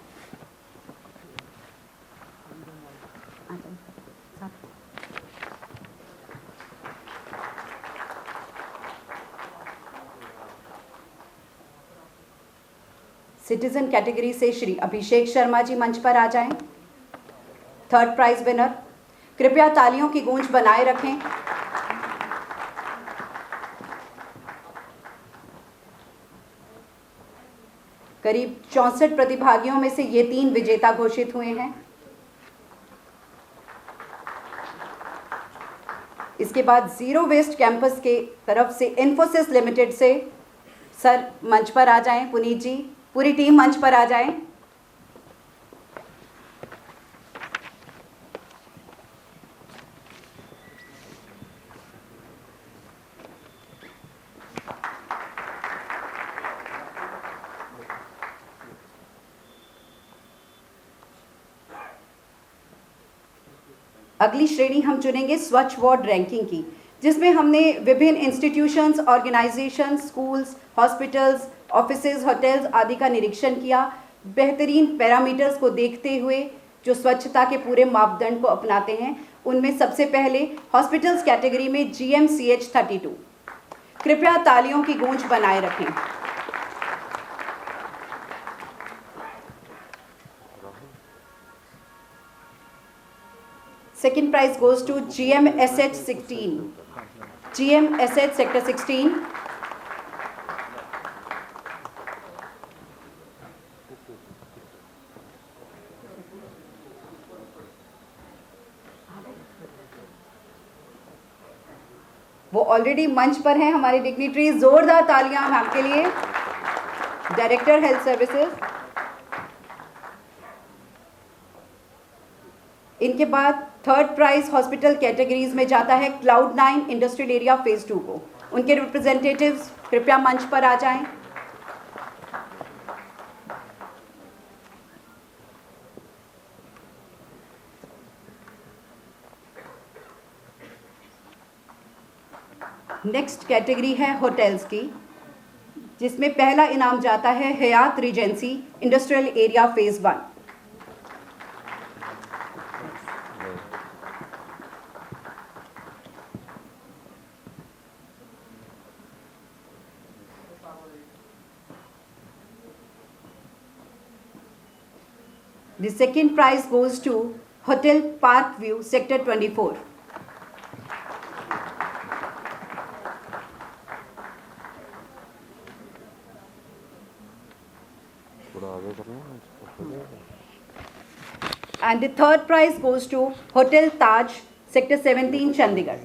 सिटीजन कैटेगरी से श्री अभिषेक शर्मा जी मंच पर आ जाएं। थर्ड प्राइज विनर, कृपया तालियों की गूंज बनाए रखें। करीब 64 प्रतिभागियों में से ये 3 विजेता घोषित हुए हैं। इसके बाद जीरो वेस्ट कैंपस के तरफ से इन्फोसिस लिमिटेड से सर मंच पर आ जाएं। पुनीत जी, पूरी टीम मंच पर आ जाएं। अगली श्रेणी हम चुनेंगे स्वच्छ वार्ड रैंकिंग की, जिसमें हमने विभिन्न institutions, organisations, schools, hospitals, offices, hotels आदि का निरीक्षण किया। बेहतरीन पैरामीटर्स को देखते हुए जो स्वच्छता के पूरे मापदंड को अपनाते हैं, उनमें सबसे पहले हॉस्पिटल्स कैटेगरी में GMCH 32। कृपया तालियों की गूंज बनाए रखें। Second prize goes to GMSH 16. GMSH Sector 16. वो ऑलरेडी मंच पर हैं हमारे डिग्निटरी। जोरदार तालियां मैम के लिए। Director health services. इनके बाद थर्ड प्राइज हॉस्पिटल कैटेगरीज में जाता है Cloud9 इंडस्ट्रियल एरिया फेज 2 को। उनके रिप्रेजेंटेटिव्स कृपया मंच पर आ जाएं। नेक्स्ट कैटेगरी है होटल्स की, जिसमें पहला इनाम जाता है हयात Regency industrial area phase 1। The second prize goes to Hotel Park View, Sector 24. And the third prize goes to Hotel Taj, Sector 17, Chandigarh.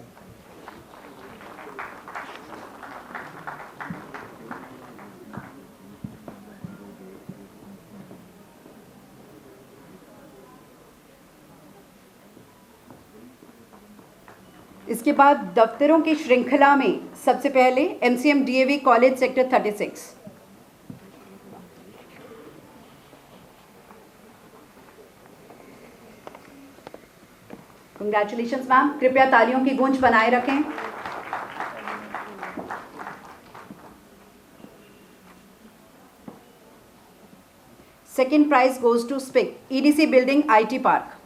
इसके बाद दफ्तरों की श्रृंखला में सबसे पहले MCM DAV college sector 36। Congratulations ma'am, कृपया तालियों की गूंज बनाए रखें। Second prize goes to SPIC EDC building IT park.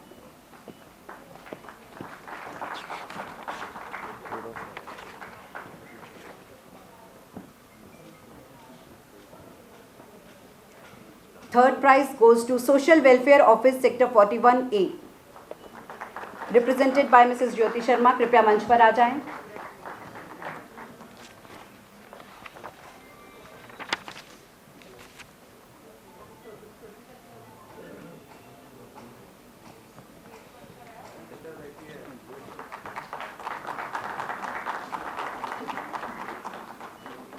Third prize goes to Social Welfare Office Sector 41A, represented by Mrs. Jyoti Sharma. कृपया मंच पर आ जाएं।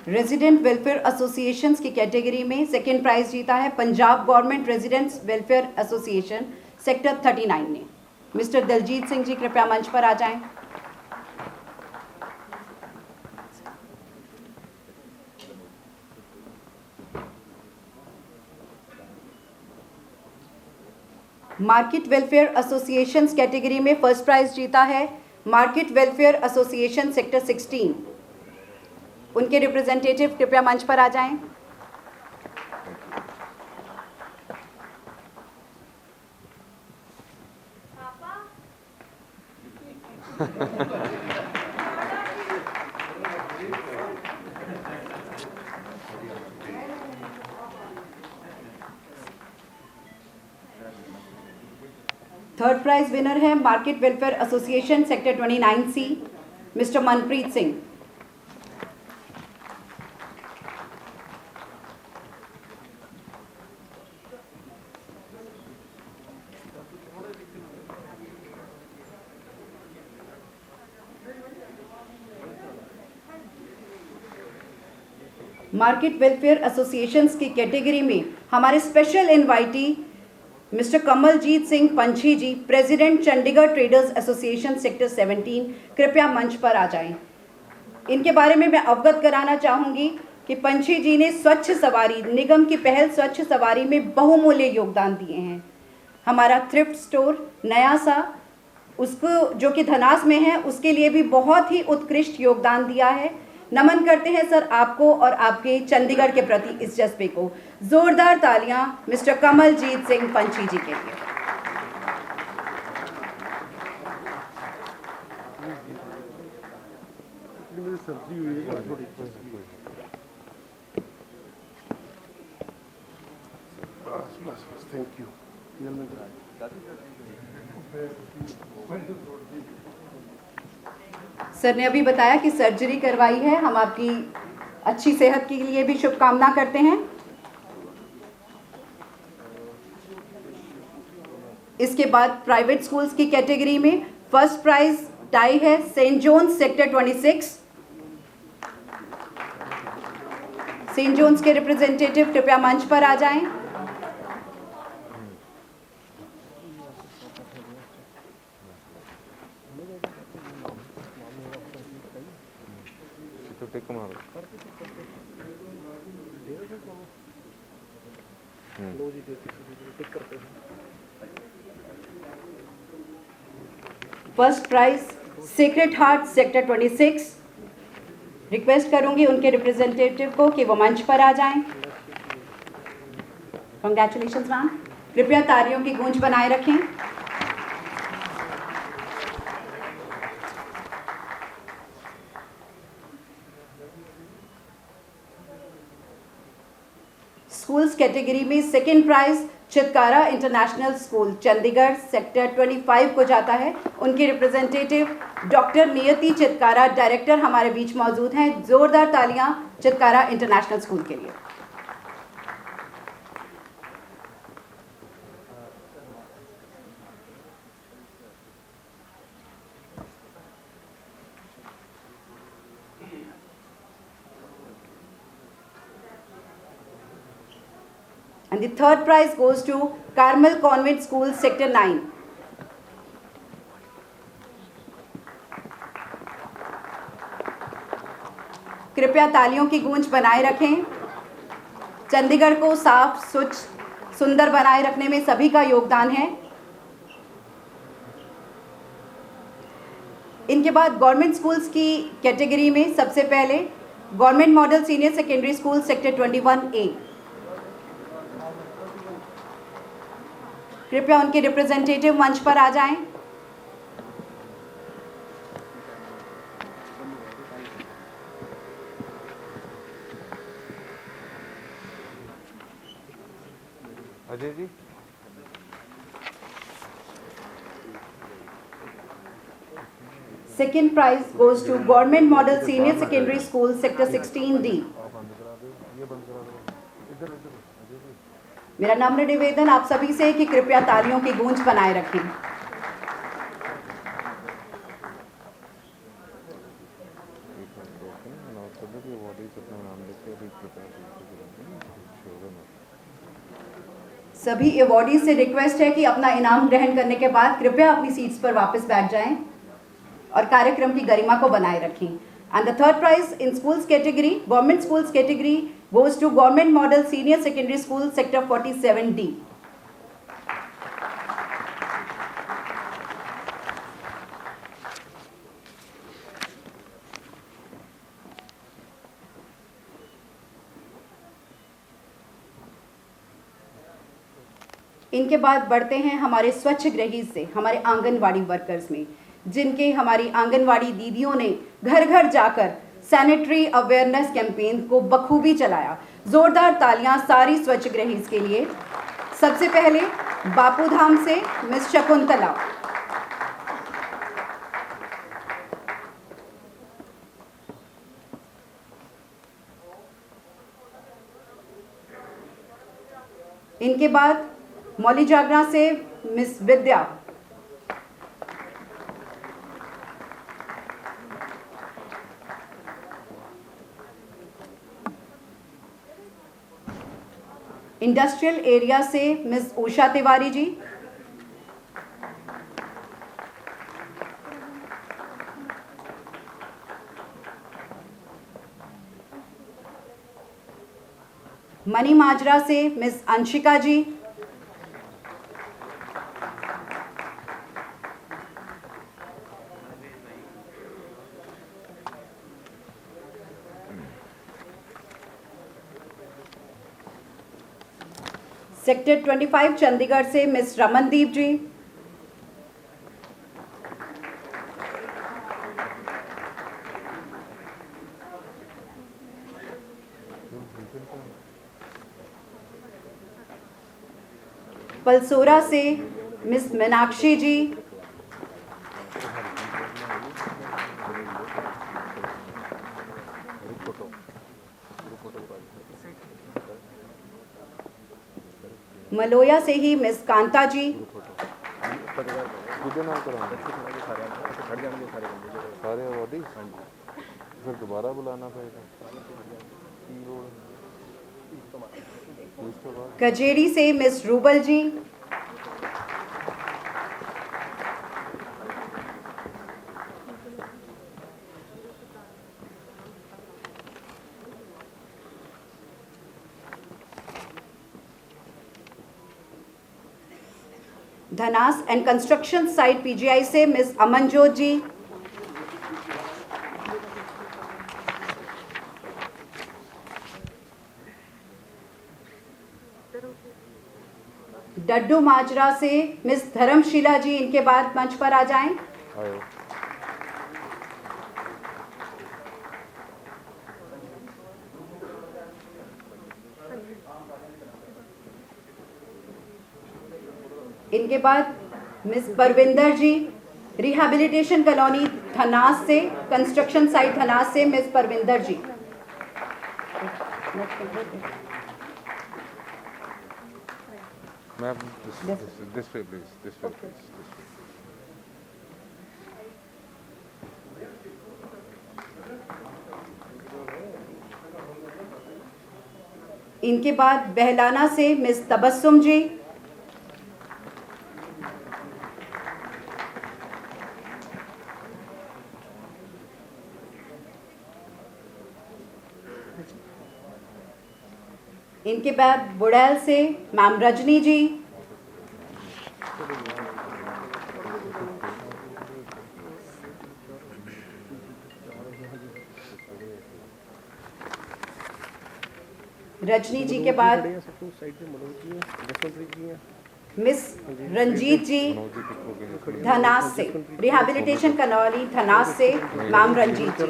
रेजिडेंट वेलफेयर एसोसिएशंस की कैटेगरी में सेकेंड प्राइज जीता है Punjab government residents welfare association sector 39 ने। मिस्टर दलजीत सिंह जी कृपया मंच पर आ जाएं। मार्केट वेलफेयर एसोसिएशंस कैटेगरी में फर्स्ट प्राइज जीता है मार्केट वेलफेयर एसोसिएशन सेक्टर 16। उनके रिप्रेजेंटेटिव कृपया मंच पर आ जाएं। थर्ड प्राइज विनर है market welfare association sector 29C mister Manpreet Singh. Market welfare associations की कैटेगरी में हमारे special invitee mister Kamaljeet Singh Panchhi ji, president Chandigarh traders association sector 17, कृपया मंच पर आ जाएं। इनके बारे में मैं अवगत कराना चाहूँगी कि पंछी जी ने स्वच्छ सवारी निगम की पहल स्वच्छ सवारी में बहुमूल्य योगदान दिए हैं। हमारा थ्रिफ्ट स्टोर नया सा उसको जो कि धनास में है उसके लिए भी बहुत ही उत्कृष्ट योगदान दिया है। नमन करते हैं सर आपको और आपके चंडीगढ़ के प्रति इस जज्बे को। जोरदार तालियां मिस्टर कमलजीत सिंह पंछी जी के लिए। Thank you. सर ने अभी बताया कि सर्जरी करवाई है। हम आपकी अच्छी सेहत के लिए भी शुभकामना करते हैं। इसके बाद प्राइवेट स्कूल्स की कैटेगरी में फर्स्ट प्राइज टाई है saint John's sector 26। Saint John's के रिप्रेजेंटेटिव कृपया मंच पर आ जाएं। First prize sacred heart sector 26। Request करूंगी उनके रिप्रेजेंटेटिव को कि वो मंच पर आ जाएं। Congratulations ma'am. कृपया तालियों की गूंज बनाए रखें। स्कूल्स कैटेगरी में second prize Chitkara international school Chandigarh sector 25 को जाता है। उनके रिप्रेजेंटेटिव डॉक्टर नियति चितकारा डायरेक्टर हमारे बीच मौजूद हैं। जोरदार तालियां चितकारा इंटरनेशनल स्कूल के लिए। And the third prize goes to Carmel Convent School, Sector 9. कृपया तालियों की गूंज बनाए रखें। चंडीगढ़ को साफ स्वच्छ सुंदर बनाए रखने में सभी का योगदान है। इनके बाद गवर्नमेंट स्कूल्स की कैटेगरी में सबसे पहले government model senior secondary school sector 21A। कृपया उनके रिप्रेजेंटेटिव मंच पर आ जाएं। Ajay ji. Second prize goes to Government Model Senior Secondary School Sector 16D। मेरा नम्र निवेदन आप सभी से है कि कृपया तालियों की गूंज बनाए रखें। सभी अवॉर्डीज से रिक्वेस्ट है कि अपना इनाम ग्रहण करने के बाद कृपया अपनी सीट्स पर वापस बैठ जाएं और कार्यक्रम की गरिमा को बनाए रखें। And the third prize in schools category, government schools category, goes to Government Model Senior Secondary School Sector 47D. इनके बाद बढ़ते हैं हमारे स्वच्छ ग्रही से, हमारे आंगनवाड़ी वर्कर्स में, जिनके हमारी आंगनवाड़ी दीदियों ने घर घर जाकर सैनिटरी अवेयरनेस कैंपेन को बखूबी चलाया। जोरदार तालियां सारी स्वच्छ ग्रहीज के लिए। सबसे पहले बापूधाम से मिस शकुंतला। इनके बाद मौली जागरा से मिस विद्या। इंडस्ट्रियल एरिया से मिस उषा तिवारी जी। मनी माजरा से मिस अंशिका जी। सेक्टर 25 चंडीगढ़ से मिस रमनदीप जी। पलसोरा से मिस मीनाक्षी जी। मलोया से ही मिस कांता जी। सारे अवॉर्डी फिर दोबारा बुलाना पड़ेगा। कजेरी से miss Rubal ji. Dhanas and construction site PGI से मिस अमनजोत जी। डड्डू माजरा से मिस धर्मशीला जी, इनके बाद मंच पर आ जाएं। आयो। इनके बाद miss Parvinder ji, rehabilitation colony Dhanas से, कंस्ट्रक्शन साइट धनास से miss Parvinder ji. Ma'am this way please, this way please. इनके बाद बहलाना से मिस तबस्सुम जी। इनके बाद बुड़ैल से मैम रजनी जी। रजनी जी के बाद मिस रंजीत जी धनास से, रिहैबिलिटेशन कॉलोनी धनास से मैम रंजीत जी।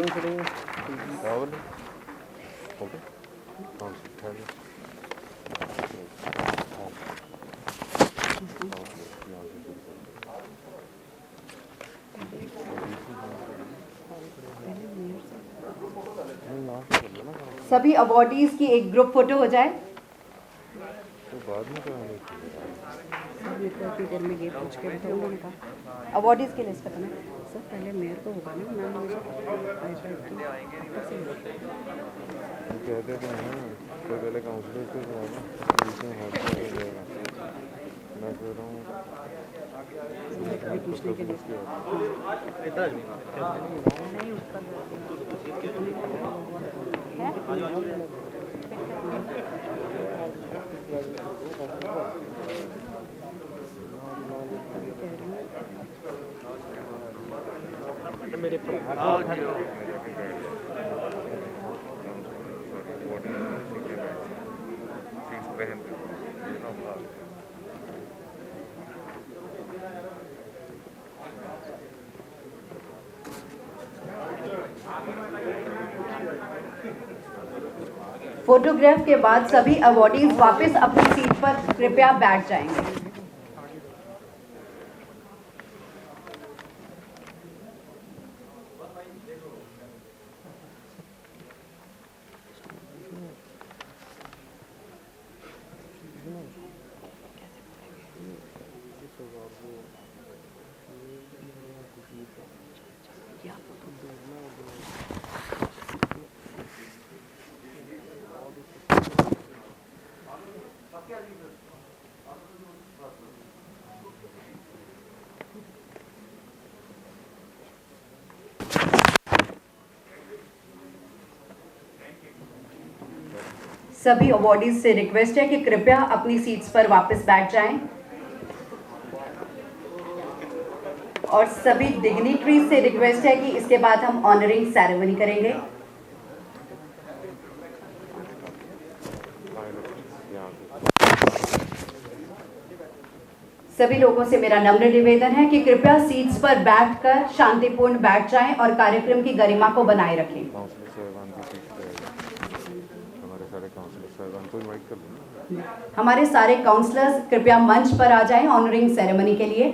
सभी अवॉर्डीज की एक ग्रुप फोटो हो जाए। तो बाद में अवॉर्डीज की लिस्ट बताना सर। पहले मेयर को होगा ना, मैम मुझे कहते तो हैं तो पहले काउंसलर से मैं कह रहा हूँ पूछने के लिए मेरे फोटोग्राफ के बाद सभी अवॉर्डीज वापस अपनी सीट पर कृपया बैठ जाएंगे। सभी अवॉर्डीज से रिक्वेस्ट है कि कृपया अपनी सीट्स पर वापस बैठ जाएं और सभी डिग्निटरीज से रिक्वेस्ट है कि इसके बाद हम ऑनरिंग सेरेमनी करेंगे। सभी लोगों से मेरा नम्र निवेदन है कि कृपया सीट्स पर बैठकर शांतिपूर्ण बैठ जाएं और कार्यक्रम की गरिमा को बनाए रखें। हमारे सारे काउंसलर्स कृपया मंच पर आ जाएं ऑनरिंग सेरेमनी के लिए।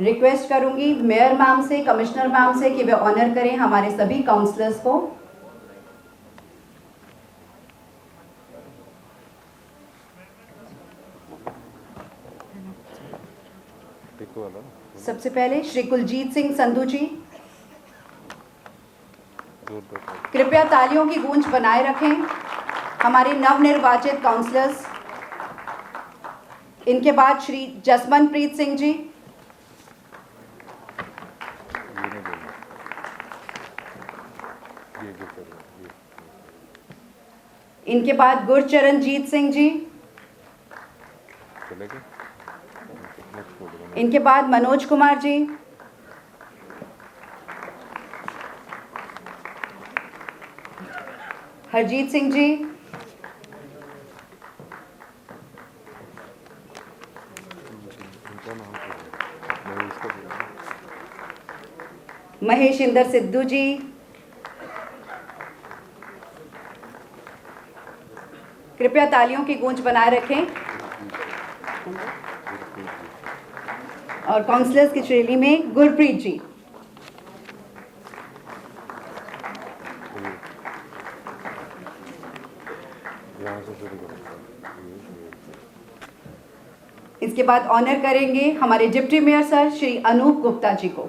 रिक्वेस्ट करूंगी मेयर मैम से, कमिश्नर मैम से कि वे ऑनर करें हमारे सभी काउंसलर्स को। सबसे पहले श्री कुलजीत सिंह संधू जी, कृपया तालियों की गूंज बनाए रखें हमारे नवनिर्वाचित काउंसलर्स। इनके बाद श्री जसमनप्रीत सिंह जी, इनके बाद गुरचरणजीत सिंह जी, इनके बाद मनोज कुमार जी, हरजीत सिंह जी, महेश इंदर सिद्धू जी, कृपया तालियों की गूंज बनाए रखें। और काउंसलर्स की श्रेणी में गुरप्रीत जी, इसके बाद ऑनर करेंगे हमारे deputy mayor sir Shri Anup Gupta ji को।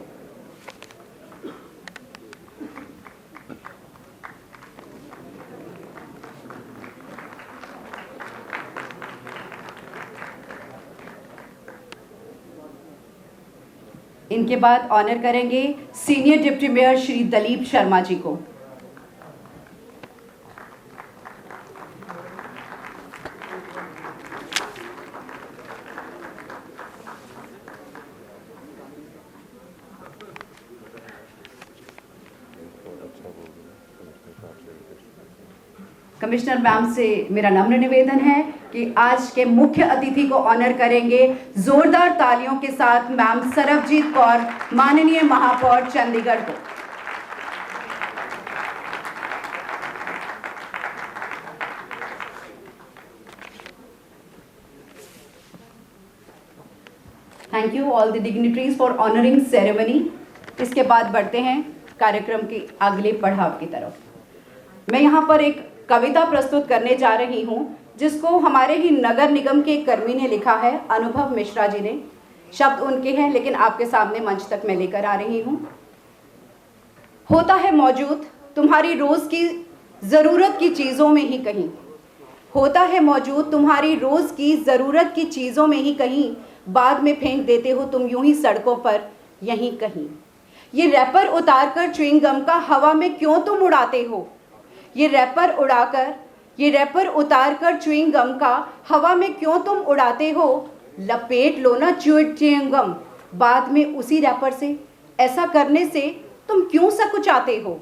इनके बाद ऑनर करेंगे senior deputy mayor Shri Dalip Sharma ji को। कमिश्नर मैम से मेरा नम्र निवेदन है कि आज के मुख्य अतिथि को ऑनर करेंगे जोरदार तालियों के साथ मैम सरबजीत कौर, माननीय महापौर चंडीगढ़ को। Thank you all the dignitaries for honouring ceremony. इसके बाद बढ़ते हैं कार्यक्रम के अगले पड़ाव की तरफ। मैं यहाँ पर एक कविता प्रस्तुत करने जा रही हूँ जिसको हमारे ही नगर निगम के कर्मी ने लिखा है, अनुभव मिश्रा जी ने। शब्द उनके हैं लेकिन आपके सामने मंच तक मैं लेकर आ रही हूँ। होता है मौजूद तुम्हारी रोज की ज़रूरत की चीज़ों में ही कहीं, होता है मौजूद तुम्हारी रोज की ज़रूरत की चीज़ों में ही कहीं, बाद में फेंक देते हो तुम यूं ही सड़कों पर यहीं कहीं। ये रैपर उतार कर च्युइंग गम का हवा में क्यों तुम उड़ाते हो, ये रैपर उतार कर च्युइंग गम का हवा में क्यों तुम उड़ाते हो, लपेट लो ना च्युइंग गम बाद में उसी रैपर से, ऐसा करने से तुम क्यों सकुचाते हो।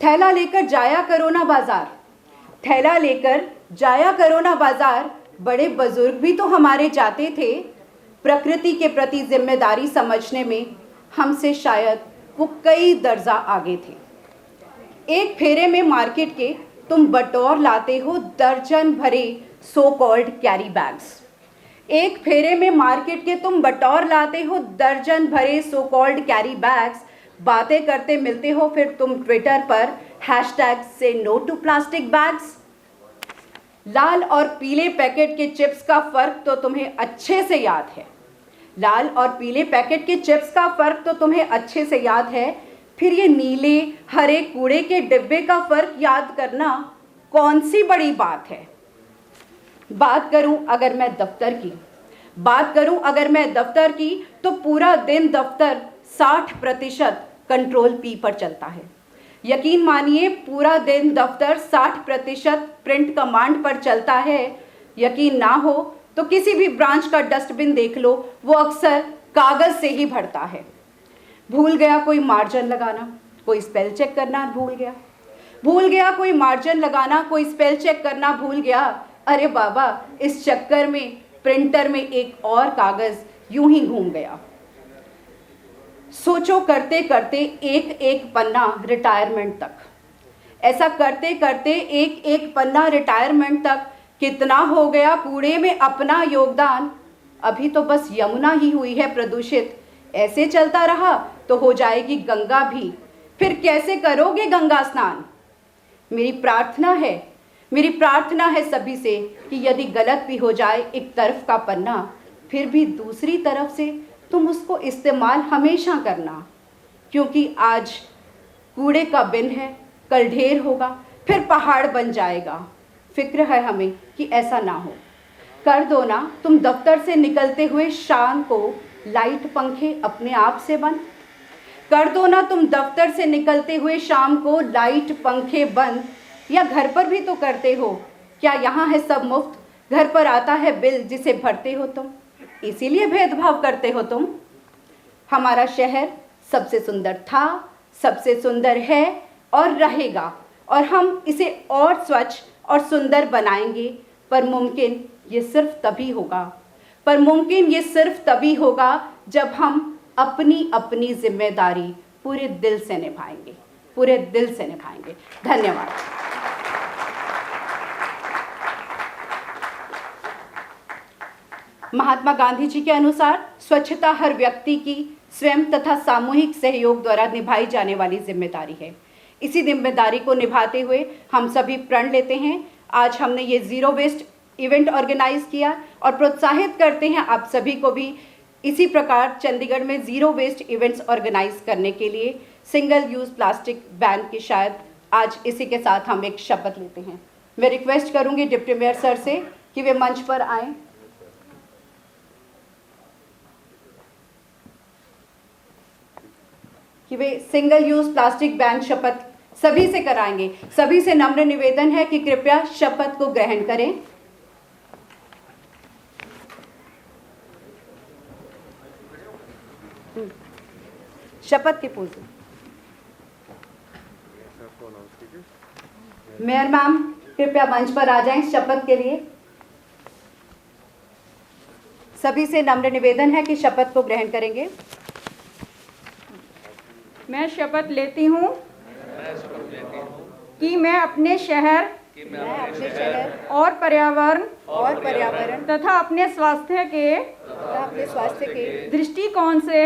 थैला लेकर जाया करो ना बाजार, थैला लेकर जाया करो ना बाजार, बड़े बुजुर्ग भी तो हमारे जाते थे, प्रकृति के प्रति जिम्मेदारी समझने में हमसे शायद वो कई दर्जा आगे थे। एक फेरे में मार्केट के तुम बटोर लाते हो दर्जन भरे सो कॉल्ड कैरी बैग्स। एक फेरे में मार्केट के तुम बटोर लाते हो दर्जन भरे सो कॉल्ड कैरी बैग्स। बातें करते मिलते हो फिर तुम ट्विटर पर हैशटैग से नो टू प्लास्टिक बैग्स। लाल और पीले पैकेट के चिप्स का फर्क तो तुम्हें अच्छे से याद है। लाल और पीले पैकेट के चिप्स का फर्क तो तुम्हें अच्छे से याद है। फिर ये नीले हरे कूड़े के डिब्बे का फर्क याद करना कौन सी बड़ी बात है। बात करूं अगर मैं दफ्तर की तो पूरा दिन दफ्तर 60% कंट्रोल पी पर चलता है। यकीन मानिए पूरा दिन दफ्तर 60% प्रिंट कमांड पर चलता है। यकीन ना हो तो किसी भी ब्रांच का डस्टबिन देख लो, वो अक्सर कागज से ही भरता है। भूल गया कोई मार्जिन लगाना, कोई स्पेल चेक करना भूल गया कोई मार्जिन लगाना, कोई स्पेल चेक करना भूल गया। अरे बाबा, इस चक्कर में प्रिंटर में एक और कागज यूं ही घूम गया। सोचो करते करते एक पन्ना रिटायरमेंट तक, ऐसा करते करते एक पन्ना रिटायरमेंट तक कितना हो गया कूड़े में अपना योगदान। अभी तो बस यमुना ही हुई है प्रदूषित, ऐसे चलता रहा तो हो जाएगी गंगा भी। फिर कैसे करोगे गंगा स्नान। मेरी प्रार्थना है सभी से कि यदि गलत भी हो जाए एक तरफ का पन्ना, फिर भी दूसरी तरफ से तुम उसको इस्तेमाल हमेशा करना, क्योंकि आज कूड़े का बिन है, कल ढेर होगा, फिर पहाड़ बन जाएगा। फिक्र है हमें कि ऐसा ना हो। कर दो ना तुम दफ्तर से निकलते हुए शाम को लाइट पंखे अपने आप से बंद। कर दो ना तुम दफ्तर से निकलते हुए शाम को लाइट पंखे बंद। या घर पर भी तो करते हो, क्या यहाँ है सब मुफ्त? घर पर आता है बिल जिसे भरते हो तुम, इसीलिए भेदभाव करते हो तुम। हमारा शहर सबसे सुंदर था, सबसे सुंदर है और रहेगा, और हम इसे और स्वच्छ और सुंदर बनाएंगे। पर मुमकिन ये सिर्फ तभी होगा जब हम अपनी जिम्मेदारी पूरे दिल से निभाएंगे। धन्यवाद। महात्मा गांधी जी के अनुसार स्वच्छता हर व्यक्ति की स्वयं तथा सामूहिक सहयोग द्वारा निभाई जाने वाली जिम्मेदारी है। इसी जिम्मेदारी को निभाते हुए हम सभी प्रण लेते हैं। आज हमने ये जीरो वेस्ट इवेंट ऑर्गेनाइज किया और प्रोत्साहित करते हैं आप सभी को भी इसी प्रकार चंडीगढ़ में जीरो वेस्ट इवेंट्स ऑर्गेनाइज करने के लिए। सिंगल यूज प्लास्टिक बैन की शायद आज इसी के साथ हम एक शपथ लेते हैं। मैं रिक्वेस्ट करूंगी डिप्टी मेयर सर से कि वे मंच पर आएं। कि वे सिंगल यूज प्लास्टिक बैन शपथ सभी से कराएंगे। सभी से नम्र निवेदन है कि कृपया शपथ को ग्रहण करें। शपथ की पूजा। मेयर मैम कृपया मंच पर आ जाएं शपथ के लिए। सभी से नम्र निवेदन है कि शपथ को ग्रहण करेंगे। मैं शपथ लेती हूँ कि मैं अपने शहर और पर्यावरण तथा अपने स्वास्थ्य के दृष्टिकोण से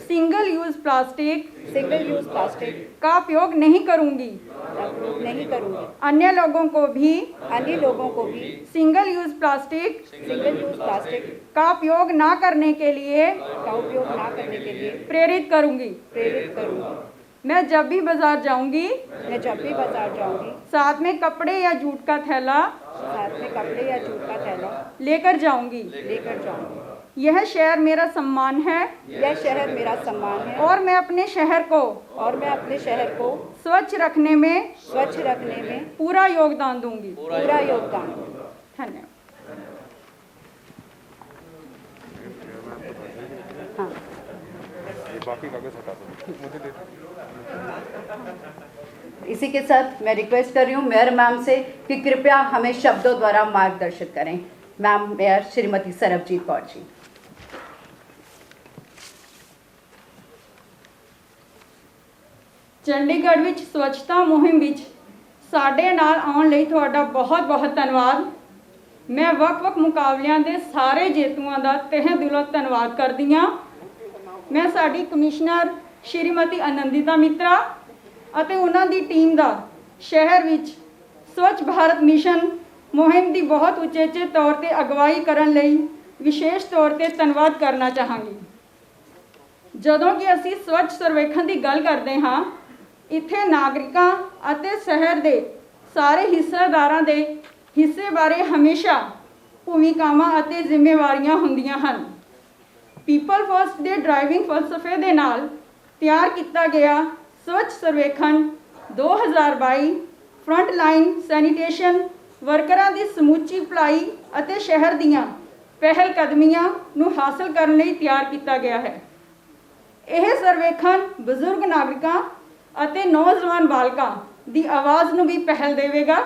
सिंगल यूज प्लास्टिक का उपयोग नहीं करूँगी। अन्य लोगों को भी सिंगल यूज प्लास्टिक का उपयोग ना करने के लिए प्रेरित करूँगी। मैं जब भी बाजार जाऊंगी साथ में कपड़े या जूट का थैला लेकर जाऊंगी। यह शहर मेरा सम्मान है और मैं अपने शहर को स्वच्छ रखने में पूरा योगदान दूंगी। धन्यवाद। हाँ। बाकी कागज हटा दो, मुझे दे दो। इसी के साथ मैं रिक्वेस्ट कर रही हूँ मेयर मैम से कि कृपया हमें शब्दों द्वारा मार्गदर्शित करें। मैम मेयर श्रीमती सरबजीत कौर जी। ਚੰਡੀਗੜ੍ਹ ਵਿੱਚ ਸਵੱਛਤਾ ਮੁਹਿੰਮ ਵਿੱਚ ਸਾਡੇ ਨਾਲ ਆਉਣ ਲਈ ਤੁਹਾਡਾ ਬਹੁਤ ਬਹੁਤ ਧੰਨਵਾਦ। ਮੈਂ ਵੱਖ-ਵੱਖ ਮੁਕਾਬਲਿਆਂ ਦੇ ਸਾਰੇ ਜੇਤੂਆਂ ਦਾ ਤਹਿ ਦਿਲੋਂ ਧੰਨਵਾਦ ਕਰਦੀ ਹਾਂ। ਮੈਂ ਸਾਡੀ ਕਮਿਸ਼ਨਰ ਸ਼੍ਰੀਮਤੀ ਆਨੰਦਿਤਾ ਮਿੱਤਰਾ ਅਤੇ ਉਹਨਾਂ ਦੀ ਟੀਮ ਦਾ ਸ਼ਹਿਰ ਵਿੱਚ ਸਵੱਛ ਭਾਰਤ ਮਿਸ਼ਨ ਮੁਹਿੰਮ ਦੀ ਬਹੁਤ ਉਚੇਚੇ ਤੌਰ ਤੇ ਅਗਵਾਈ ਕਰਨ ਲਈ ਵਿਸ਼ੇਸ਼ ਤੌਰ ਤੇ ਧੰਨਵਾਦ ਕਰਨਾ ਚਾਹਾਂਗੀ। ਜਦੋਂ ਕਿ ਅਸੀਂ ਸਵੱਛ ਸਰਵੇਖਣ ਦੀ ਗੱਲ ਕਰਦੇ ਹਾਂ, ਇੱਥੇ ਨਾਗਰਿਕਾਂ ਅਤੇ ਸ਼ਹਿਰ ਦੇ ਸਾਰੇ ਹਿੱਸੇਦਾਰਾਂ ਦੇ ਹਿੱਸੇ ਬਾਰੇ ਹਮੇਸ਼ਾ ਭੂਮਿਕਾਵਾਂ ਅਤੇ ਜ਼ਿੰਮੇਵਾਰੀਆਂ ਹੁੰਦੀਆਂ ਹਨ। ਪੀਪਲ ਫਸਟ ਦੇ ਡਰਾਈਵਿੰਗ ਫਲਸਫੇ ਦੇ ਨਾਲ ਤਿਆਰ ਕੀਤਾ ਗਿਆ ਸਵੱਛ ਸਰਵੇਖਣ 2022 ਫਰੰਟ ਲਾਈਨ ਸੈਨੀਟੇਸ਼ਨ ਵਰਕਰਾਂ ਦੀ ਸਮੁੱਚੀ ਭਲਾਈ ਅਤੇ ਸ਼ਹਿਰ ਦੀਆਂ ਪਹਿਲ ਕਦਮੀਆਂ ਨੂੰ ਹਾਸਲ ਕਰਨ ਲਈ ਤਿਆਰ ਕੀਤਾ ਗਿਆ ਹੈ। ਇਹ ਸਰਵੇਖਣ ਬਜ਼ੁਰਗ ਨਾਗਰਿਕਾਂ ਅਤੇ ਨੌਜਵਾਨ ਬਾਲਕਾਂ ਦੀ ਆਵਾਜ਼ ਨੂੰ ਵੀ ਪਹਿਲ ਦੇਵੇਗਾ।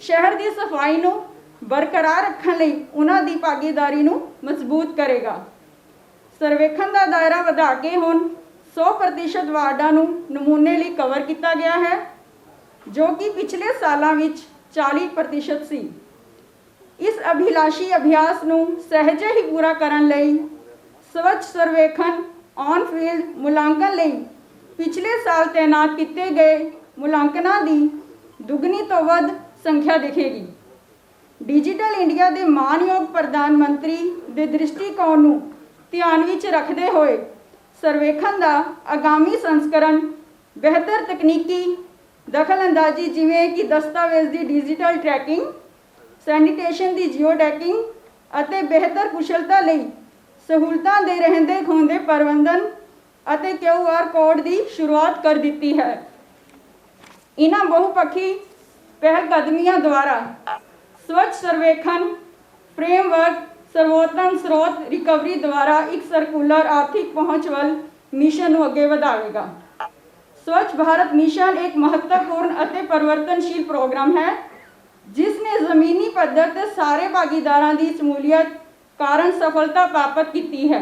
ਸ਼ਹਿਰ ਦੀ ਸਫਾਈ ਨੂੰ ਬਰਕਰਾਰ ਰੱਖਣ ਲਈ ਉਹਨਾਂ ਦੀ ਭਾਗੀਦਾਰੀ ਨੂੰ ਮਜ਼ਬੂਤ ਕਰੇਗਾ। ਸਰਵੇਖਣ ਦਾ ਦਾਇਰਾ ਵਧਾ ਕੇ ਹੁਣ 100% ਵਾਰਡਾਂ ਨੂੰ ਨਮੂਨੇ ਲਈ ਕਵਰ ਕੀਤਾ ਗਿਆ ਹੈ, ਜੋ ਕਿ ਪਿਛਲੇ ਸਾਲਾਂ ਵਿੱਚ 40% ਸੀ। ਇਸ ਅਭਿਲਾਸ਼ੀ ਅਭਿਆਸ ਨੂੰ ਸਹਿਜੇ ਹੀ ਪੂਰਾ ਕਰਨ ਲਈ ਸਵੱਛ ਸਰਵੇਖਣ ਔਨ ਫੀਲਡ ਮੁਲਾਂਕਣ ਲਈ ਪਿਛਲੇ ਸਾਲ ਤੈਨਾਤ ਕੀਤੇ ਗਏ ਮੁਲਾਂਕਣਾਂ ਦੀ ਦੁੱਗਣੀ ਤੋਂ ਵੱਧ ਸੰਖਿਆ ਦਿਖੇਗੀ। ਡਿਜੀਟਲ ਇੰਡੀਆ ਦੇ ਮਾਨਯੋਗ ਪ੍ਰਧਾਨ ਮੰਤਰੀ ਦੇ ਦ੍ਰਿਸ਼ਟੀਕੋਣ ਨੂੰ ਧਿਆਨ ਵਿੱਚ ਰੱਖਦੇ ਹੋਏ ਸਰਵੇਖਣ ਦਾ ਆਗਾਮੀ ਸੰਸਕਰਣ ਬਿਹਤਰ ਤਕਨੀਕੀ ਦਖਲਅੰਦਾਜ਼ੀ ਜਿਵੇਂ ਕਿ ਦਸਤਾਵੇਜ਼ ਦੀ ਡਿਜੀਟਲ ਟਰੈਕਿੰਗ, ਸੈਨੀਟੇਸ਼ਨ ਦੀ ਜੀਓ ਟੈਕਿੰਗ ਅਤੇ ਬਿਹਤਰ ਕੁਸ਼ਲਤਾ ਲਈ ਸਹੂਲਤਾਂ ਦੇ ਰਹਿੰਦੇ ਖੂੰਹਦੇ ਪ੍ਰਬੰਧਨ ਅਤੇ QR ਕੋਡ ਦੀ ਸ਼ੁਰੂਆਤ ਕਰ ਦਿੱਤੀ ਹੈ। ਇਹਨਾਂ ਬਹੁਪੱਖੀ ਪਹਿਲ ਕਦਮੀਆਂ ਦੁਆਰਾ ਸਵੱਛ ਸਰਵੇਖਣ ਫਰੇਮਵਰਕ ਸਰਵੋਤਮ ਸਰੋਤ ਰਿਕਵਰੀ ਦੁਆਰਾ ਇੱਕ ਸਰਕੂਲਰ ਆਰਥਿਕ ਪਹੁੰਚ ਵੱਲ ਮਿਸ਼ਨ ਨੂੰ ਅੱਗੇ ਵਧਾਵੇਗਾ। ਸਵੱਛ ਭਾਰਤ ਮਿਸ਼ਨ ਇੱਕ ਮਹੱਤਵਪੂਰਨ ਅਤੇ ਪਰਿਵਰਤਨਸ਼ੀਲ ਪ੍ਰੋਗਰਾਮ ਹੈ, ਜਿਸ ਨੇ ਜ਼ਮੀਨੀ ਪੱਧਰ ਤੇ ਸਾਰੇ ਭਾਗੀਦਾਰਾਂ ਦੀ ਸ਼ਮੂਲੀਅਤ ਕਾਰਨ ਸਫਲਤਾ ਪ੍ਰਾਪਤ ਕੀਤੀ ਹੈ।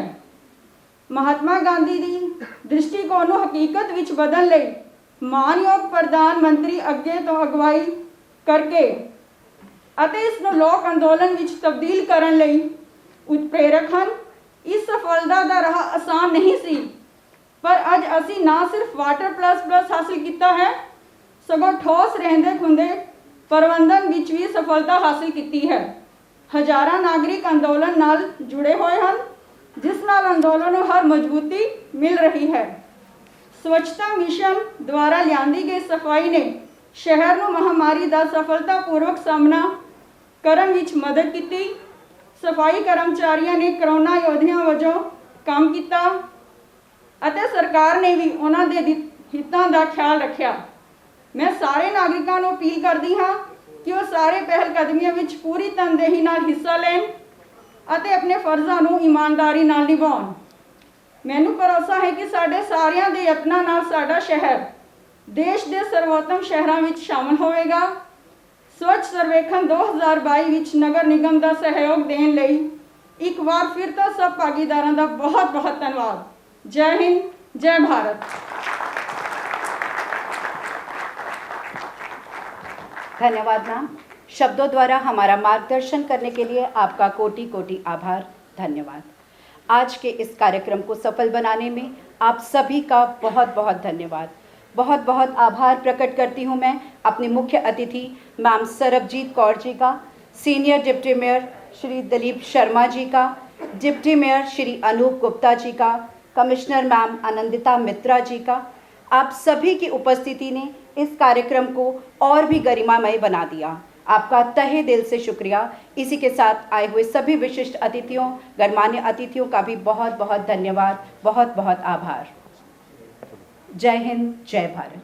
ਮਹਾਤਮਾ ਗਾਂਧੀ ਦੀ ਦ੍ਰਿਸ਼ਟੀਕੋਣ ਨੂੰ ਹਕੀਕਤ ਵਿੱਚ ਬਦਲਣ ਲਈ ਮਾਨਯੋਗ ਪ੍ਰਧਾਨ ਮੰਤਰੀ ਅੱਗੇ ਤੋਂ ਅਗਵਾਈ ਕਰਕੇ ਅਤੇ ਇਸ ਨੂੰ ਲੋਕ ਅੰਦੋਲਨ ਵਿੱਚ ਤਬਦੀਲ ਕਰਨ ਲਈ ਉਤਪ੍ਰੇਰਕ ਹਨ। ਇਸ ਸਫਲਤਾ ਦਾ ਰਾਹ ਆਸਾਨ ਨਹੀਂ ਸੀ, ਪਰ ਅੱਜ ਅਸੀਂ ਨਾ ਸਿਰਫ ਵਾਟਰ ਪਲੱਸ ਹਾਸਿਲ ਕੀਤਾ ਹੈ, ਸਗੋਂ ਠੋਸ ਰਹਿੰਦੇ ਖੁੰਦੇ ਪ੍ਰਬੰਧਨ ਵਿੱਚ ਵੀ ਸਫਲਤਾ ਹਾਸਿਲ ਕੀਤੀ ਹੈ। ਹਜ਼ਾਰਾਂ ਨਾਗਰਿਕ ਅੰਦੋਲਨ ਨਾਲ ਜੁੜੇ ਹੋਏ ਹਨ, ਜਿਸ ਨਾਲ ਅੰਦੋਲਨ ਨੂੰ ਹਰ ਮਜ਼ਬੂਤੀ ਮਿਲ ਰਹੀ ਹੈ। ਸਵੱਛਤਾ ਮਿਸ਼ਨ ਦੁਆਰਾ ਲਿਆਂਦੀ ਗਈ ਸਫਾਈ ਨੇ ਸ਼ਹਿਰ ਨੂੰ ਮਹਾਮਾਰੀ ਦਾ ਸਫਲਤਾਪੂਰਵਕ ਸਾਹਮਣਾ ਕਰਨ ਵਿੱਚ ਮਦਦ ਕੀਤੀ। ਸਫਾਈ ਕਰਮਚਾਰੀਆਂ ਨੇ ਕਰੋਨਾ ਯੋਧਿਆਂ ਵਜੋਂ ਕੰਮ ਕੀਤਾ ਅਤੇ ਸਰਕਾਰ ਨੇ ਵੀ ਉਹਨਾਂ ਦੇ ਹਿੱਤਾਂ ਦਾ ਖਿਆਲ ਰੱਖਿਆ। ਮੈਂ ਸਾਰੇ ਨਾਗਰਿਕਾਂ ਨੂੰ ਅਪੀਲ ਕਰਦੀ ਹਾਂ ਕਿ ਉਹ ਸਾਰੇ ਪਹਿਲ ਕਦਮੀਆਂ ਵਿੱਚ ਪੂਰੀ ਤਨਦੇਹੀ ਨਾਲ ਹਿੱਸਾ ਲੈਣ ਅਤੇ ਆਪਣੇ ਫਰਜ਼ਾਂ ਨੂੰ ਇਮਾਨਦਾਰੀ ਨਾਲ ਨਿਭਾਉਣ। ਮੈਨੂੰ ਭਰੋਸਾ ਹੈ ਕਿ ਸਾਡੇ ਸਾਰਿਆਂ ਦੇ ਯਤਨਾਂ ਨਾਲ ਸਾਡਾ ਸ਼ਹਿਰ ਦੇਸ਼ ਦੇ ਸਰਵੋਤਮ ਸ਼ਹਿਰਾਂ ਵਿੱਚ ਸ਼ਾਮਲ ਹੋਵੇਗਾ। ਸਵੱਛ ਸਰਵੇਖਣ 2022 ਵਿੱਚ ਨਗਰ ਨਿਗਮ ਦਾ ਸਹਿਯੋਗ ਦੇਣ ਲਈ ਇੱਕ ਵਾਰ ਫਿਰ ਤੋਂ ਸਭ ਭਾਗੀਦਾਰਾਂ ਦਾ बहुत बहुत ਧੰਨਵਾਦ। जय हिंद, जय भारत। धन्यवाद मैम। शब्दों द्वारा हमारा मार्गदर्शन करने के लिए आपका कोटि कोटि आभार, धन्यवाद। आज के इस कार्यक्रम को सफल बनाने में आप सभी का बहुत बहुत धन्यवाद। बहुत बहुत आभार प्रकट करती हूँ मैं अपने मुख्य अतिथि मैम सरबजीत कौर जी का, senior deputy mayor Shri Dilip Sharma ji का, डिप्टी मेयर श्री अनूप गुप्ता जी का, कमिश्नर मैम आनंदिता मित्रा जी का। आप सभी की उपस्थिति ने इस कार्यक्रम को और भी गरिमामय बना दिया। आपका तहे दिल से शुक्रिया। इसी के साथ आए हुए सभी विशिष्ट अतिथियों, गणमान्य अतिथियों का भी बहुत बहुत धन्यवाद, बहुत बहुत आभार। जय हिंद, जय भारत।